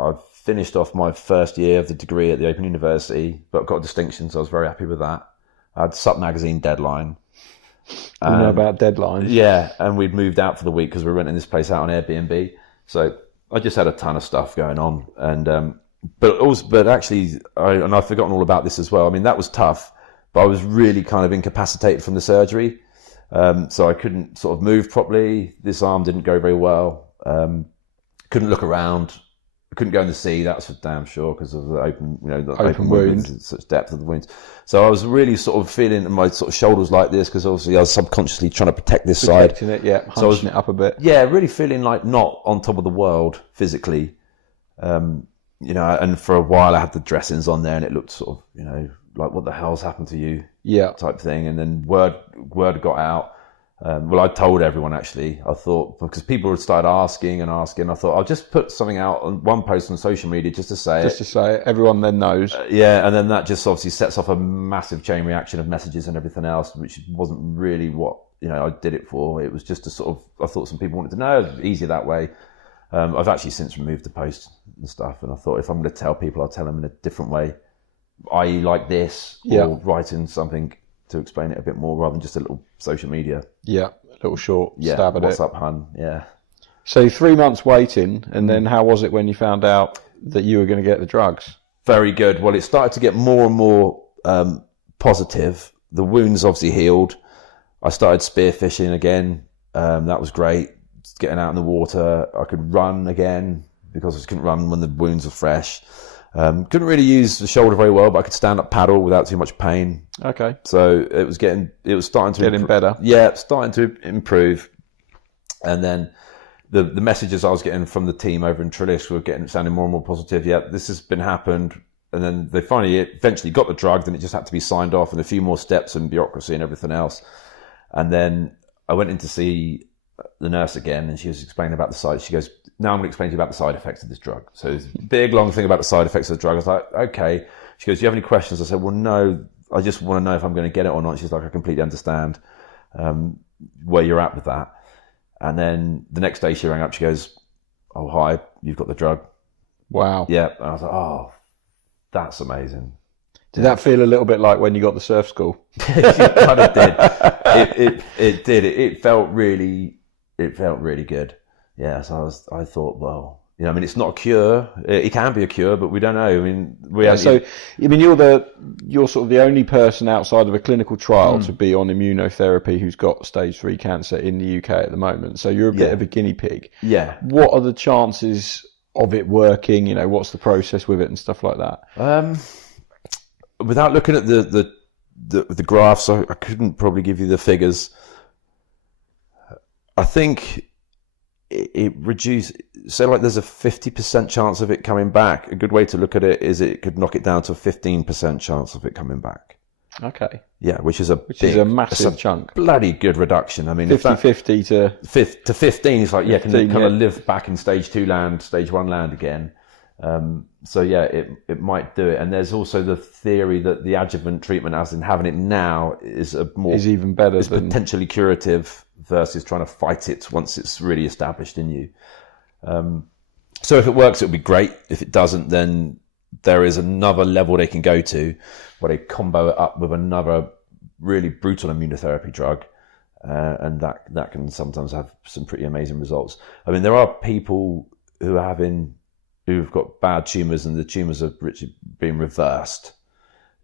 I finished off my first year of the degree at the Open University, but got a distinction, so I was very happy with that. I had Sup magazine deadline. You know about deadlines? Yeah, and we'd moved out for the week because we were renting this place out on Airbnb. So I just had a ton of stuff going on, and but actually, I've forgotten all about this as well. I mean, that was tough, but I was really kind of incapacitated from the surgery, so I couldn't sort of move properly. This arm didn't go very well. Couldn't look around. Couldn't go in the sea, that's for damn sure, because of the open wounds, such depth of the wounds. So I was really sort of feeling my sort of shoulders like this, because obviously I was subconsciously trying to protect this side. It, yeah, hunching so it up a bit. Yeah, really feeling like not on top of the world physically. And for a while I had the dressings on there, and it looked sort of, like what the hell's happened to you? Yeah, type thing. And then word got out. I told everyone, actually. I thought, because people had started asking, I thought I'll just put something out on one post on social media just to say it. Everyone then knows. And then that just obviously sets off a massive chain reaction of messages and everything else, which wasn't really what I did it for. It was just to sort of, I thought some people wanted to know. It was easier that way. I've actually since removed the post and stuff, and I thought if I'm going to tell people, I'll tell them in a different way, i.e. like this, or writing something to explain it a bit more rather than just a little social media. Yeah, a little short stab at what's it. Up, hun? Yeah. So 3 months waiting, and then how was it when you found out that you were going to get the drugs? Very good. Well, it started to get more and more positive. The wounds obviously healed. I started spearfishing again. That was great. Just getting out in the water. I could run again because I just couldn't run when the wounds were fresh. Couldn't really use the shoulder very well, but I could stand up paddle without too much pain. Okay. So it was starting to getting better. Yeah, starting to improve. And then the messages I was getting from the team over in Trillish were sounding more and more positive. Yeah, this has been happened. And then they eventually got the drug, then it just had to be signed off and a few more steps and bureaucracy and everything else. And then I went in to see the nurse again, and she was explaining about the side. She goes, now I'm going to explain to you about the side effects of this drug. So it's a big, long thing about the side effects of the drug. I was like, okay. She goes, do you have any questions? I said, well, no, I just want to know if I'm going to get it or not. She's like, I completely understand where you're at with that. And then the next day she rang up, she goes, oh, hi, you've got the drug. Wow. Yeah. And I was like, oh, that's amazing. Did that feel a little bit like when you got the surf school? It kind of did. It did. It felt really good. Yeah. So I thought, well, it's not a cure. It can be a cure, but we don't know. I mean, you're sort of the only person outside of a clinical trial to be on immunotherapy who's got stage 3 cancer in the UK at the moment. So you're a bit of a guinea pig. Yeah. What are the chances of it working? What's the process with it and stuff like that? Without looking at the graphs, I couldn't probably give you the figures. I think it reduced. Say like there's a 50% chance of it coming back. A good way to look at it is it could knock it down to a 15% chance of it coming back. Okay. Yeah, which is a massive chunk. Bloody good reduction. I mean, 50-50 to 15 is like, can they kind of live back in stage 2 land, stage 1 land again? So yeah, it might do it. And there's also the theory that the adjuvant treatment, as in having it now, is even better, is potentially curative versus trying to fight it once it's really established in you. So if it works, it'll be great. If it doesn't, then there is another level they can go to where they combo it up with another really brutal immunotherapy drug. And that can sometimes have some pretty amazing results. I mean, there are people who've got bad tumours and the tumours are being reversed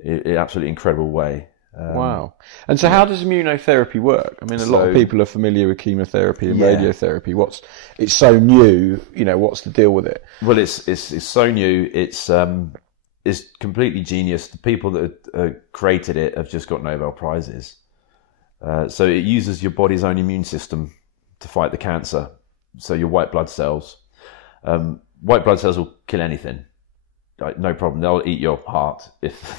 in absolutely incredible way. Wow. And so how does immunotherapy work? I mean, a lot of people are familiar with chemotherapy and radiotherapy. It's so new, what's the deal with it? Well, it's so new. It's completely genius. The people that created it have just got Nobel Prizes. So it uses your body's own immune system to fight the cancer. So your white blood cells. White blood cells will kill anything. No problem. They'll eat your heart if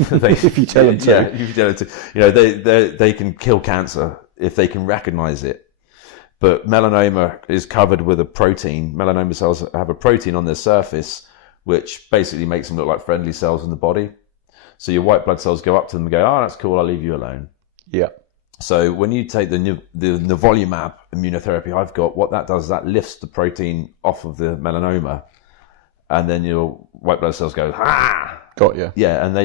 you tell them to. Yeah, if you tell them to. They can kill cancer if they can recognize it. But melanoma is covered with a protein. Melanoma cells have a protein on their surface, which basically makes them look like friendly cells in the body. So your white blood cells go up to them and go, "Oh, that's cool. I'll leave you alone." Yeah. So when you take the nivolumab immunotherapy I've got, what that does is that lifts the protein off of the melanoma. And then your white blood cells go, ah! Got you. Yeah, and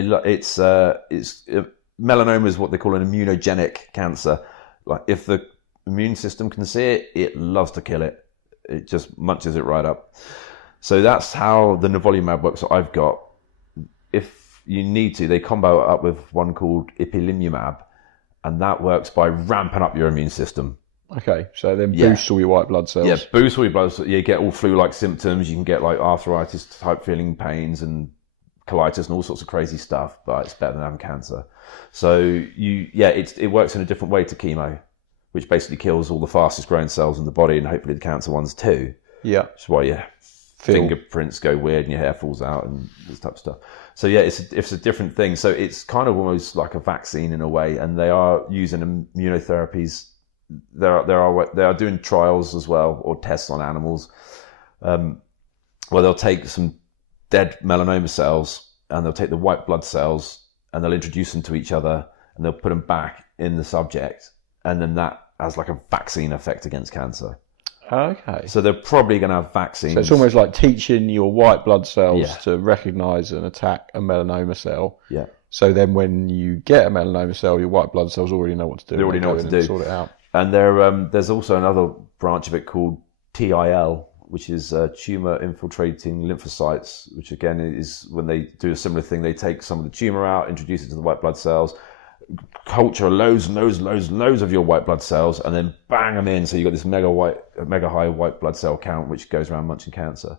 melanoma is what they call an immunogenic cancer. Like if the immune system can see it, it loves to kill it. It just munches it right up. So that's how the nivolumab works that I've got. If you need to, they combo it up with one called ipilimumab, and that works by ramping up your immune system. Okay, so then boosts all your white blood cells. Yeah, boosts all your blood cells. You get all flu-like symptoms. You can get like arthritis-type feeling pains and colitis and all sorts of crazy stuff, but it's better than having cancer. So it works in a different way to chemo, which basically kills all the fastest-growing cells in the body and hopefully the cancer ones too. Yeah. Which is why your fingerprints go weird and your hair falls out and this type of stuff. So yeah, it's a different thing. So it's kind of almost like a vaccine in a way, and they are using immunotherapies. They are doing trials as well, or tests on animals, where they'll take some dead melanoma cells and they'll take the white blood cells and they'll introduce them to each other and they'll put them back in the subject, and then that has like a vaccine effect against cancer. Okay. So they're probably going to have vaccines. So it's almost like teaching your white blood cells to recognise and attack a melanoma cell. Yeah. So then when you get a melanoma cell, your white blood cells already know what to do. They already know what to do. Sort it out. And there's also another branch of it called TIL, which is tumour infiltrating lymphocytes, which again is when they do a similar thing. They take some of the tumour out, introduce it to the white blood cells, culture loads of your white blood cells, and then bang them in. So you've got this mega high white blood cell count, which goes around munching cancer.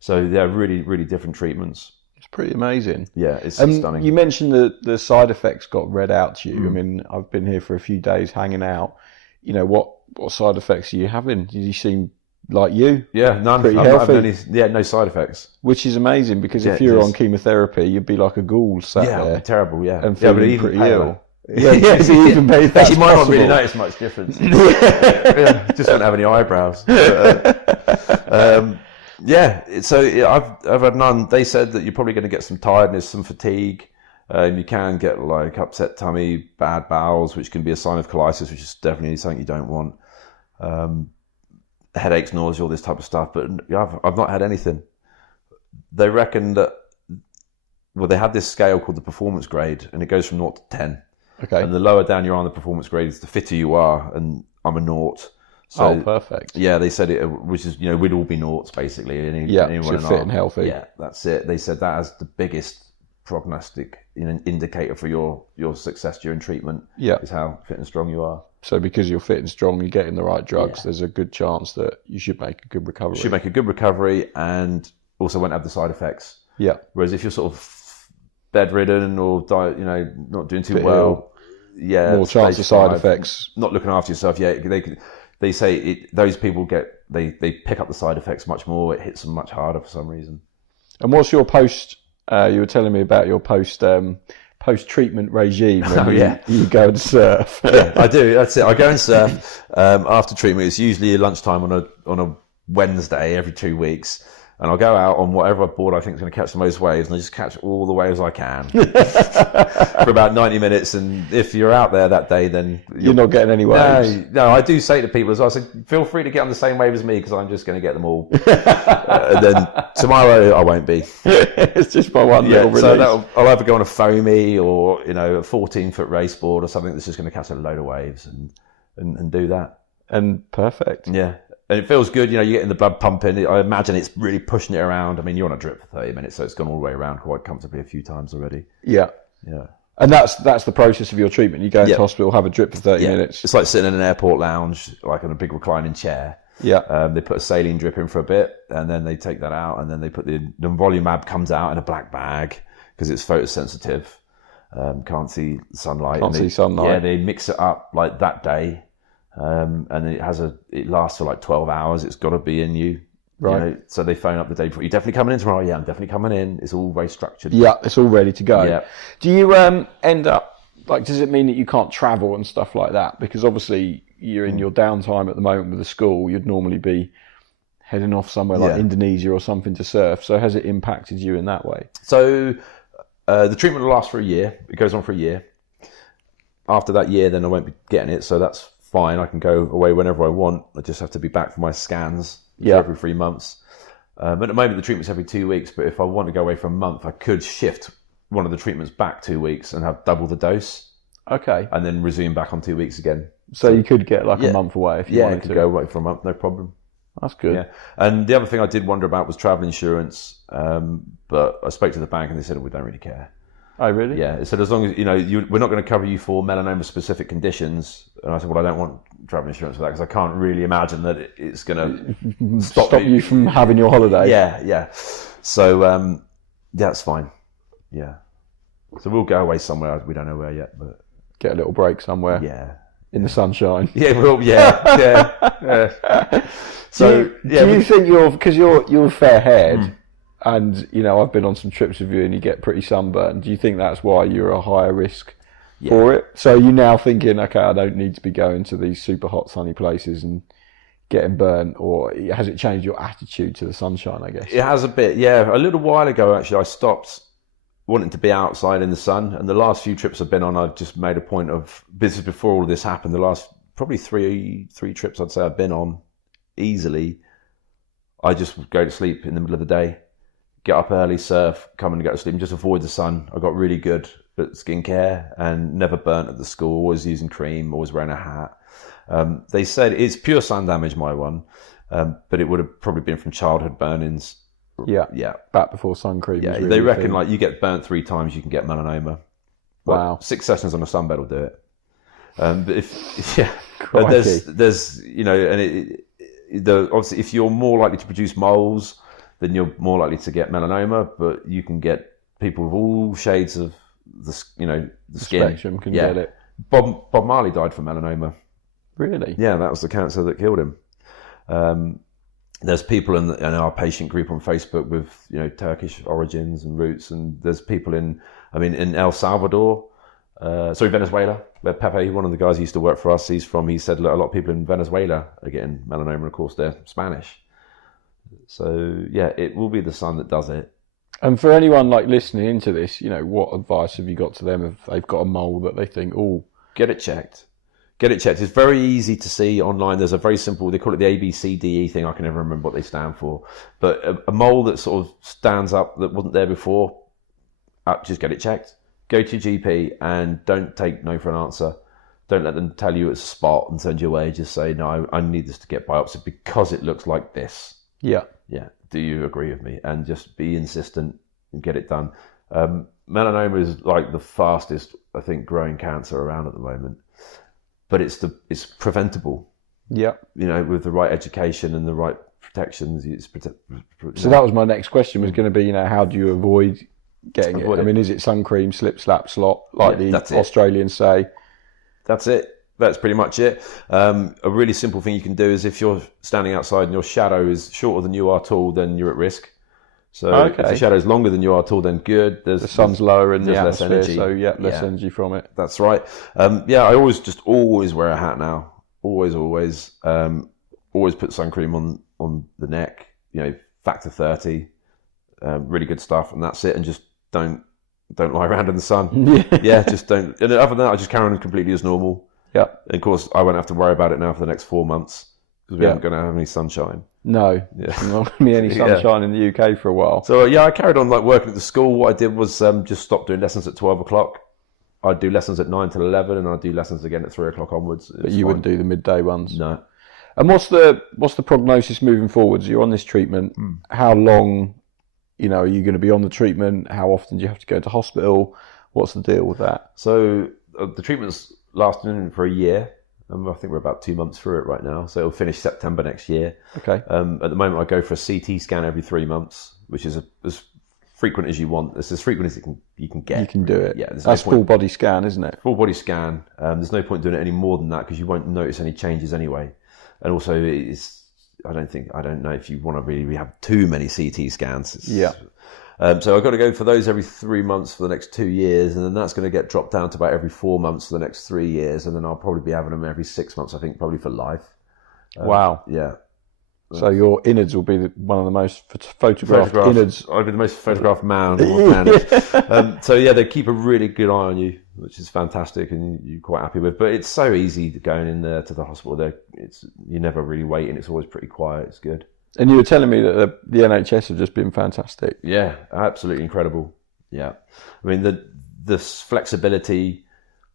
So they're really, really different treatments. It's pretty amazing. Yeah, it's stunning. You mentioned the side effects got read out to you. I mean, I've been here for a few days hanging out. What side effects are you having? Did you seem like you? Yeah, none. Pretty healthy. No side effects. Which is amazing, because if you're on chemotherapy, you'd be like a ghoul sat there. It'd be terrible, yeah. And feeling pretty ill. Yeah, even you might not really notice much difference. Just don't have any eyebrows. So I've had none. They said that you're probably going to get some tiredness, some fatigue. You can get like upset tummy, bad bowels, which can be a sign of colitis, which is definitely something you don't want. Headaches, nausea, all this type of stuff. But I've not had anything. They reckon that, they have this scale called the performance grade, and it goes from 0 to 10. Okay. And the lower down you are on the performance grade, the fitter you are, and I'm a 0. So, perfect. Yeah, they said it, which is, we'd all be noughts basically. So fit and healthy. Yeah, that's it. They said that as the biggest prognostic indicator for your success during treatment. Yeah, is how fit and strong you are. So because you're fit and strong, you're getting the right drugs, there's a good chance that you should make a good recovery. And also won't have the side effects. Yeah. Whereas if you're sort of bedridden or not doing too well, more chance of side effects. Not looking after yourself. Yeah, they say those people they pick up the side effects much more. It hits them much harder for some reason. And what's your post? You were telling me about your post-treatment regime when you go and surf. Yeah, I do. That's it. I go and surf after treatment. It's usually lunchtime on a Wednesday every 2 weeks. and I'll go out on whatever board I think is going to catch the most waves, and I just catch all the waves I can for about 90 minutes. And if you're out there that day, then you're not getting any waves. No, I do say to people as well, I say, feel free to get on the same wave as me, because I'm just going to get them all. And then tomorrow I won't be. It's just my one little release. So I'll either go on a foamy or, you know, a 14-foot race board or something that's just going to catch a load of waves and do that. And perfect. Yeah. And it feels good, you know, you're getting the blood pumping. I imagine it's really pushing it around. I mean, you're on a drip for 30 minutes, so it's gone all the way around quite comfortably a few times already. Yeah. Yeah. And that's the process of your treatment. You go into hospital, have a drip for 30 minutes. It's like sitting in an airport lounge, like on a big reclining chair. Yeah. They put a saline drip in for a bit, and then they take that out, and then they put the volumab comes out in a black bag because it's photosensitive. Can't see sunlight. Can't see sunlight. Yeah, they mix it up like that day. And it lasts for like 12 hours. It's got to be in you. Right. You know, so they phone up the day before. You definitely coming in tomorrow? Yeah, I'm definitely coming in. It's all very structured. Yeah, it's all ready to go. Yeah. Do you end up, like, does it mean that you can't travel and stuff like that? Because obviously you're in your downtime at the moment with the school. You'd normally be heading off somewhere like Indonesia or something to surf. So has it impacted you in that way? So the treatment will last for a year. It goes on for a year. After that year, then I won't be getting it. So that's fine. I can go away whenever I want. I just have to be back for my scans every 3 months. At the moment, the treatment's every 2 weeks, but if I want to go away for a month, I could shift one of the treatments back 2 weeks and have double the dose. Okay. And then resume back on 2 weeks again. So you could get like a month away if you wanted to. Yeah, I could go away for a month, no problem. That's good. Yeah. And the other thing I did wonder about was travel insurance, but I spoke to the bank and they said, we don't really care. Oh, really? Yeah. It said, as long as, you know, we're not going to cover you for melanoma-specific conditions. And I said, well, I don't want travel insurance for that because I can't really imagine that it's going to stop you from having your holiday. Yeah. So, that's fine. Yeah. So we'll go away somewhere. We don't know where yet, but get a little break somewhere. Yeah. In the sunshine. Yeah, well, yeah. So, do you think because you're fair-haired, and you know I've been on some trips with you, and you get pretty sunburned. Do you think that's why you're a higher risk for it? So you're now thinking, okay, I don't need to be going to these super hot, sunny places and getting burnt, or has it changed your attitude to the sunshine? I guess it has a bit. Yeah, a little while ago, actually, I stopped wanting to be outside in the sun, and the last few trips I've been on, I've just made a point of, this is before all of this happened, the last probably three trips I'd say I've been on easily, I just go to sleep in the middle of the day, get up early, surf, come and go to sleep, and just avoid the sun. I got really good at skincare and never burnt at the school, always using cream, always wearing a hat. They said it's pure sun damage, my one, but it would have probably been from childhood burnings. Yeah. Back before sun cream. Yeah, they reckon like you get burnt 3 times, you can get melanoma. Wow. 6 sessions on a sunbed will do it. But there's you know, and obviously if you're more likely to produce moles, then you're more likely to get melanoma. But you can get people with all shades of the skin. Spectrum can get it. Bob Marley died from melanoma. Really? Yeah, that was the cancer that killed him. There's people in our patient group on Facebook with, you know, Turkish origins and roots, and there's people in El Salvador, Venezuela, where Pepe, one of the guys who used to work for us, he said a lot of people in Venezuela are getting melanoma, of course they're Spanish. So yeah, it will be the sun that does it. And for anyone like listening into this, you know, what advice have you got to them if they've got a mole that they think, oh, get it checked? Get it checked. It's very easy to see online. There's a very simple, they call it the ABCDE thing. I can never remember what they stand for. But a mole that sort of stands up that wasn't there before, just get it checked. Go to your GP and don't take no for an answer. Don't let them tell you it's a spot and send you away. Just say, no, I need this to get biopsied because it looks like this. Yeah. Yeah. Do you agree with me? And just be insistent and get it done. Melanoma is like the fastest, I think, growing cancer around at the moment. But it's preventable. Yeah. You know, with the right education and the right protections. So that was my next question, was going to be, you know, how do you avoid getting it? I mean, is it sun cream, slip, slap, slot, like the Australians say? That's it. That's pretty much it. A really simple thing you can do is if you're standing outside and your shadow is shorter than you are tall, then you're at risk. So if the shadow is longer than you are tall, then good. The sun's lower in the atmosphere, less energy. So less energy from it. That's right. I always wear a hat now. Always put sun cream on the neck. You know, factor 30, really good stuff, and that's it. And just don't lie around in the sun. Yeah, just don't. And other than that, I just carry on completely as normal. Yeah. And of course, I won't have to worry about it now for the next 4 months because we aren't going to have any sunshine. No, there's not going to be any sunshine in the UK for a while. So I carried on like working at the school. What I did was just stop doing lessons at 12 o'clock. I'd do lessons at 9 till 11, and I'd do lessons again at 3 o'clock onwards. But you wouldn't do the midday ones? No. And what's the prognosis moving forwards? You're on this treatment. How long, are you going to be on the treatment? How often do you have to go to hospital? What's the deal with that? So the treatment's lasting for a year. I think we're about 2 months through it right now. So it'll finish September next year. Okay. At the moment, I go for a CT scan every 3 months, which is as frequent as you want. It's as frequent as you can get. You can do it. Yeah, that's full body scan, isn't it? Full body scan. There's no point doing it any more than that because you won't notice any changes anyway. And also, I don't know if you want to really have too many CT scans. So I've got to go for those every 3 months for the next 2 years, and then that's going to get dropped down to about every 4 months for the next 3 years, and then I'll probably be having them every 6 months, I think, probably for life. Wow. Yeah. So your innards will be one of the most photographed innards. I'll be the most photographed man on the planet. So yeah, they keep a really good eye on you, which is fantastic, and you're quite happy with. But it's so easy going in there to the hospital. You never really wait, and it's always pretty quiet. It's good. And you were telling me that the NHS have just been fantastic. Yeah, absolutely incredible. Yeah, I mean the flexibility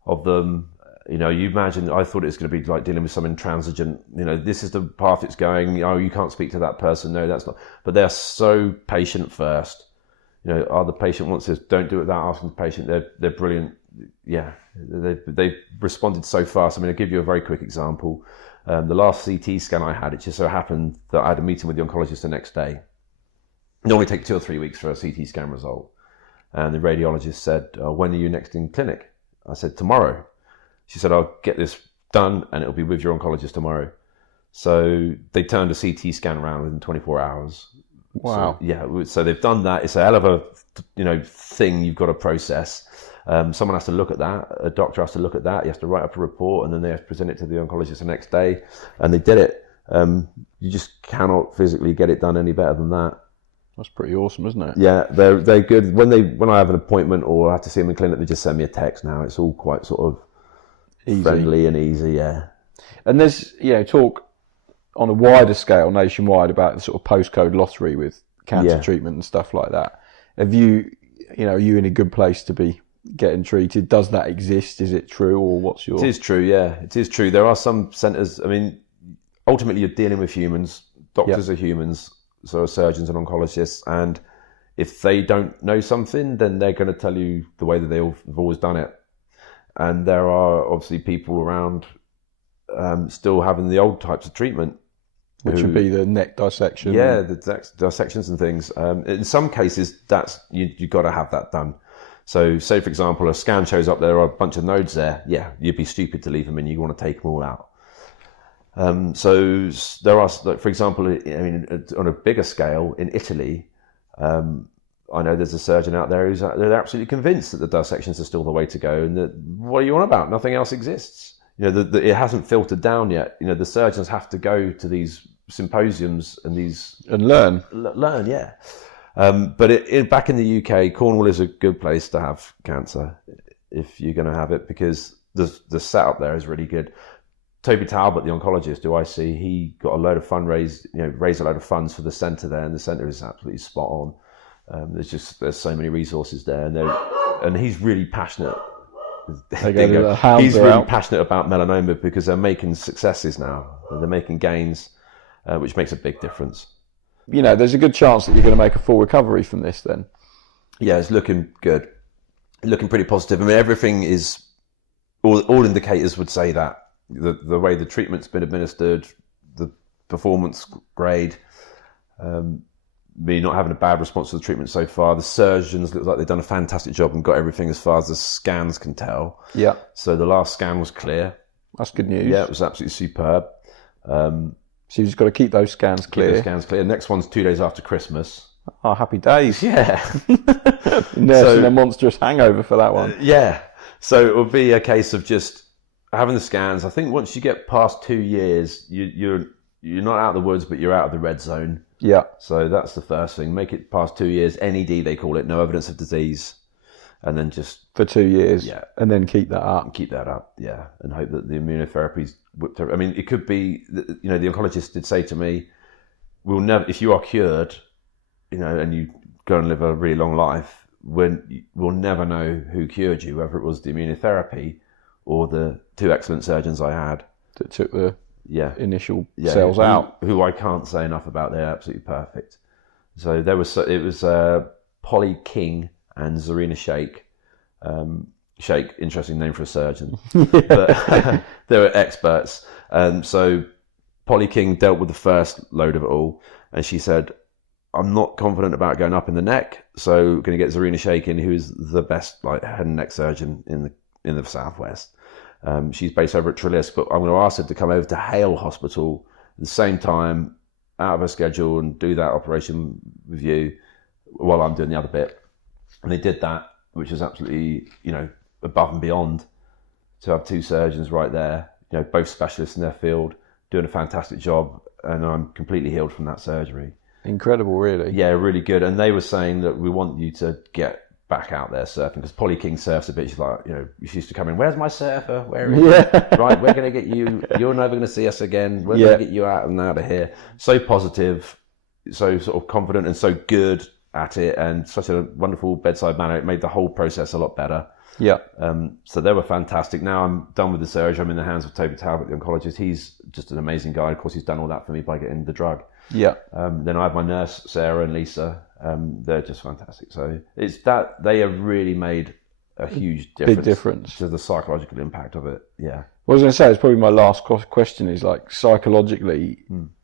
of them. You imagine, I thought it was going to be like dealing with some intransigent, this is the path it's going, you can't speak to that person, no, that's not. But they're so patient first. The patient wants this, don't do it without asking the patient. They're brilliant. Yeah, they've responded so fast. I mean, I'll give you a very quick example. The last CT scan I had, it just so happened that I had a meeting with the oncologist the next day. It normally takes 2 or 3 weeks for a CT scan result. And the radiologist said, when are you next in clinic? I said, tomorrow. She said, I'll get this done and it'll be with your oncologist tomorrow. So they turned a CT scan around within 24 hours. Wow. So they've done that. It's a hell of a thing you've got to process. Someone has to look at that. A doctor has to look at that. He has to write up a report, and then they have to present it to the oncologist the next day. And they did it. You just cannot physically get it done any better than that. That's pretty awesome, isn't it? Yeah, they're good. When I have an appointment or I have to see them in clinic, they just send me a text now. It's all quite sort of easy. Friendly and easy, yeah. And there's talk on a wider scale nationwide about the sort of postcode lottery with cancer treatment and stuff like that. Have you, are you in a good place to be getting treated? Does that exist? Is it true, or what's your... It is true, yeah. It is true. There are some centres, I mean, ultimately you're dealing with humans. Doctors are humans, so are surgeons and oncologists, and if they don't know something, then they're going to tell you the way that they've always done it. And there are obviously people around still having the old types of treatment. Which would be the neck dissection. Yeah, the dissections and things. In some cases, that's you've got to have that done. So say, for example, a scan shows up, there are a bunch of nodes there. Yeah, you'd be stupid to leave them in. You want to take them all out. So there are, like, for example, I mean, on a bigger scale, in Italy, I know there's a surgeon out there who's they're absolutely convinced that the dissections are still the way to go, and that what are you on about? Nothing else exists. It hasn't filtered down yet. The surgeons have to go to these symposiums and learn. Yeah. But back in the UK, Cornwall is a good place to have cancer if you're going to have it, because the setup there is really good. Toby Talbot, the oncologist who I see, he got a load of raised a load of funds for the centre there, and the centre is absolutely spot on. There's so many resources there, and he's really passionate. He's really passionate about melanoma because they're making successes now. They're making gains, which makes a big difference. There's a good chance that you're going to make a full recovery from this then. Yeah, it's looking good. Looking pretty positive. I mean, everything is, all indicators would say that. The way the treatment's been administered, the performance grade, me not having a bad response to the treatment so far. The surgeons look like they've done a fantastic job and got everything as far as the scans can tell. Yeah. So the last scan was clear. That's good news. Yeah, it was absolutely superb. So you've just got to keep those scans clear. Next one's 2 days after Christmas. Oh, happy days. Yeah. Nursing a monstrous hangover for that one. Yeah. So it will be a case of just having the scans. I think once you get past 2 years, you're not out of the woods, but you're out of the red zone. Yeah. So that's the first thing. Make it past 2 years, NED they call it, no evidence of disease. And then just... For 2 years. Yeah. And then keep that up. Keep that up, yeah. And hope that the immunotherapy's whipped over. I mean, it could be, the oncologist did say to me, we'll never, if you are cured, and you go and live a really long life, we'll never know who cured you, whether it was the immunotherapy or the 2 excellent surgeons I had. That took the initial cells out. Who I can't say enough about. They're absolutely perfect. So it was Polly King and Zarina Sheikh. Sheikh, interesting name for a surgeon. But they were experts. So Polly King dealt with the first load of it all. And she said, I'm not confident about going up in the neck. So we're going to get Zarina Sheikh in, who is the best head and neck surgeon in the Southwest. She's based over at Trellis, but I'm going to ask her to come over to Hale Hospital at the same time, out of her schedule, and do that operation with you while I'm doing the other bit. And they did that, which was absolutely, above and beyond, to have 2 surgeons right there, both specialists in their field, doing a fantastic job, and I'm completely healed from that surgery. Incredible, really. Yeah, really good. And they were saying that we want you to get back out there surfing, because Polly King surfs a bit. She's like, she used to come in, where's my surfer? Where is he? Right, we're going to get you. You're never going to see us again. We're going to get you out of here. So positive, so sort of confident, and so good at it, and such a wonderful bedside manner. It made the whole process a lot better. Yeah. So they were fantastic. Now I'm done with the surgery. I'm in the hands of Toby Talbot, the oncologist. He's just an amazing guy. Of course, he's done all that for me by getting the drug. Yeah. Then I have my nurse, Sarah and Lisa. They're just fantastic. So it's that they have really made a huge difference. Big difference to the psychological impact of it. Yeah. What I was going to say, it's probably my last question is, psychologically,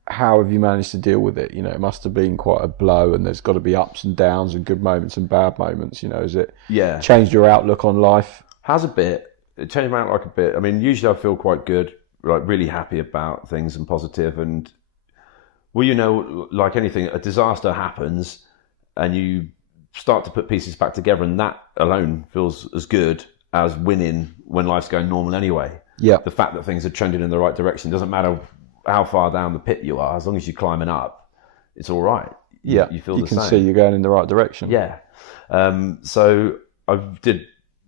how have you managed to deal with it? It must have been quite a blow, and there's got to be ups and downs and good moments and bad moments. Is it changed your outlook on life? Has a bit. It changed my outlook a bit. I mean, usually I feel quite good, really happy about things and positive. And, like anything, a disaster happens and you start to put pieces back together, and that alone feels as good as winning when life's going normal anyway. Yeah. The fact that things are trending in the right direction, doesn't matter how far down the pit you are, as long as you're climbing up, it's all right. Yeah, you feel you the can same. see you're going in the right direction. Yeah. So I did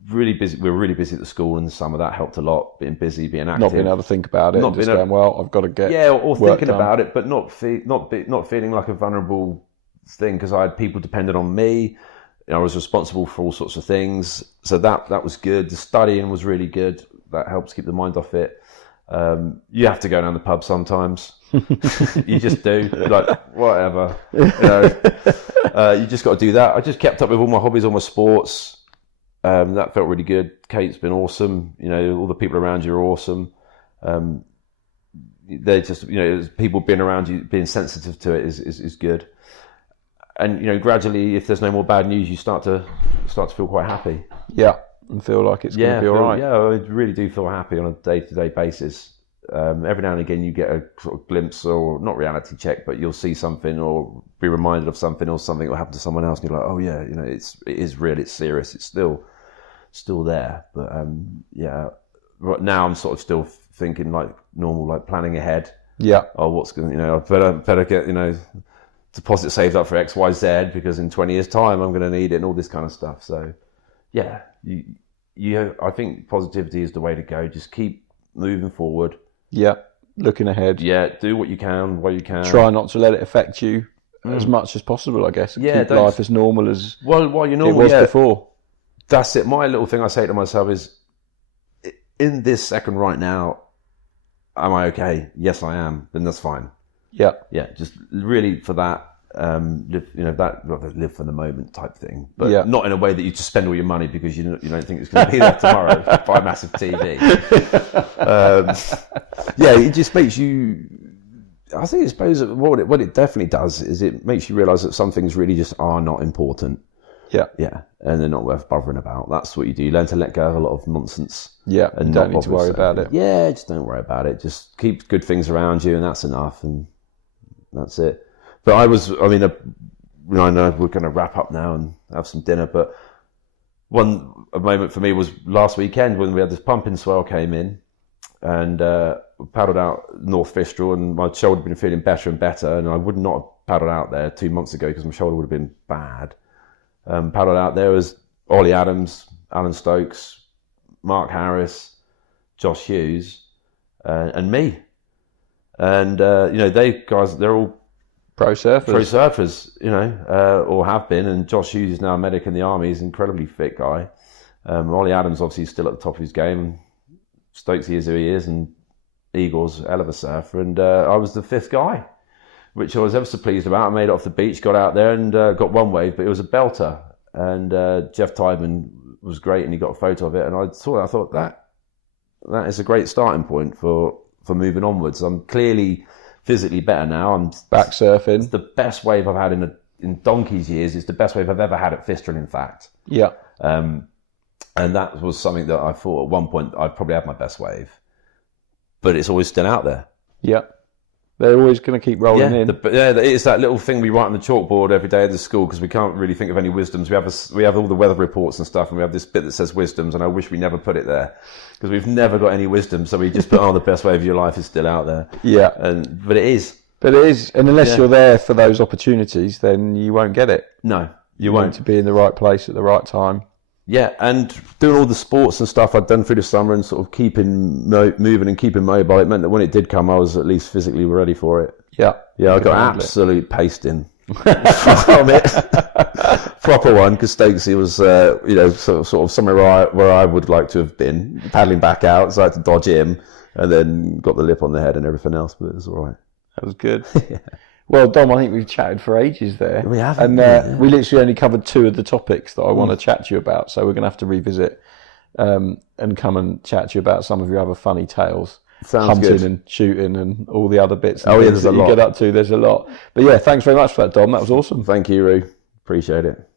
really busy. We were really busy at the school in the summer. That helped a lot. Being busy, being active, not being able to think about it, not just going, well, I've got to get or thinking done. about it, but not feeling like a vulnerable thing, because I had people dependent on me. I was responsible for all sorts of things, so that was good. The studying was really good. That helps keep the mind off it. You have to go down the pub sometimes. You just do. Whatever. You just got to do that. I just kept up with all my hobbies, all my sports. That felt really good. Kate's been awesome. All the people around you are awesome. They're just, people being around you, being sensitive to it is good. And gradually, if there's no more bad news, you start to feel quite happy. Yeah, and feel like it's going to be all right. Yeah, I really do feel happy on a day-to-day basis. Every now and again, you get a sort of glimpse, or not reality check, but you'll see something or be reminded of something, or something will happen to someone else, and you're like, oh yeah, it is real, it's serious, it's still there. But right now I'm sort of still thinking like normal, like planning ahead. Yeah. Oh, what's going? I better get deposit saved up for X, Y, Z, because in 20 years' time I'm going to need it, and all this kind of stuff. So, yeah, I think positivity is the way to go. Just keep moving forward. Yeah, looking ahead. Yeah, do what you can while you can. Try not to let it affect you as much as possible, I guess. Yeah, keep life as normal as while you're normal, it was before. That's it. My little thing I say to myself is, in this second right now, am I okay? Yes, I am. Then that's fine. Yeah. Just really for that, live for the moment type thing, but not in a way that you just spend all your money because you don't think it's going to be there tomorrow. Buy a massive TV. It just makes you. I suppose what it definitely does is it makes you realise that some things really just are not important. Yeah, and they're not worth bothering about. That's what you do. You learn to let go of a lot of nonsense. Yeah, and don't need to worry about it. Yeah, just don't worry about it. Just keep good things around you, and that's enough. And that's it. But I know we're going to wrap up now and have some dinner, but a moment for me was last weekend when we had this pumping swell came in, and we paddled out North Fistral, and my shoulder had been feeling better and better, and I would not have paddled out there 2 months ago because my shoulder would have been bad. Paddled out there was Ollie Adams, Alan Stokes, Mark Harris, Josh Hughes, and me. And, they guys, they're all pro surfers, or have been. And Josh Hughes is now a medic in the army. He's an incredibly fit guy. Ollie Adams obviously is still at the top of his game. Stokes is who he is, and Eagle's a hell of a surfer. And I was the 5th guy, which I was ever so pleased about. I made it off the beach, got out there and got one wave, but it was a belter. And Jeff Tybman was great, and he got a photo of it. And I thought that is a great starting point for moving onwards. I'm clearly physically better now. I'm back surfing. It's the best wave I've had in donkey's years. It's the best wave I've ever had at Fistral, in fact. Yeah. And that was something that I thought at one point I'd probably have my best wave. But it's always still out there. Yeah. They're always going to keep rolling in. It's that little thing we write on the chalkboard every day at the school because we can't really think of any wisdoms. We have all the weather reports and stuff, and we have this bit that says wisdoms, and I wish we never put it there because we've never got any wisdom. So we just put, the best wave of your life is still out there. Yeah. But it is. And unless you're there for those opportunities, then you won't get it. No, you won't. To be in the right place at the right time. Yeah, and doing all the sports and stuff I'd done through the summer and sort of keeping moving and keeping mobile, it meant that when it did come, I was at least physically ready for it. Yeah. Yeah, I got absolute pasting from it. Proper one, because Stokesy was, sort of somewhere where I would like to have been, paddling back out, so I had to dodge him, and then got the lip on the head and everything else, but it was all right. That was good. Yeah. Well, Dom, I think we've chatted for ages there. We have. And we literally only covered 2 of the topics that I want to chat to you about. So we're going to have to revisit and come and chat to you about some of your other funny tales. Sounds hunting good. And shooting and all the other bits. There's a lot. You get up to, there's a lot. But yeah, thanks very much for that, Dom. That was awesome. Thank you, Roo. Appreciate it.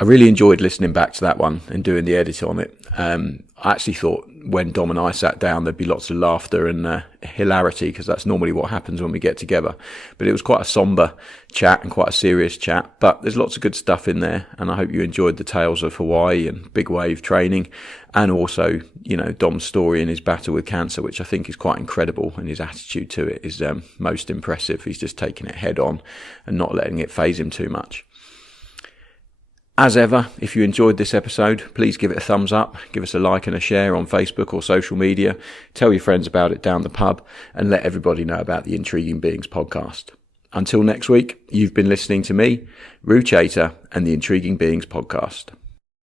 I really enjoyed listening back to that one and doing the edit on it. I actually thought when Dom and I sat down, there'd be lots of laughter and hilarity, because that's normally what happens when we get together. But it was quite a somber chat and quite a serious chat. But there's lots of good stuff in there. And I hope you enjoyed the tales of Hawaii and big wave training. And also, Dom's story and his battle with cancer, which I think is quite incredible. And his attitude to it is most impressive. He's just taking it head on and not letting it faze him too much. As ever, if you enjoyed this episode, please give it a thumbs up, give us a like and a share on Facebook or social media, tell your friends about it down the pub, and let everybody know about the Intriguing Beings podcast. Until next week, you've been listening to me, Roo Chater, and the Intriguing Beings podcast.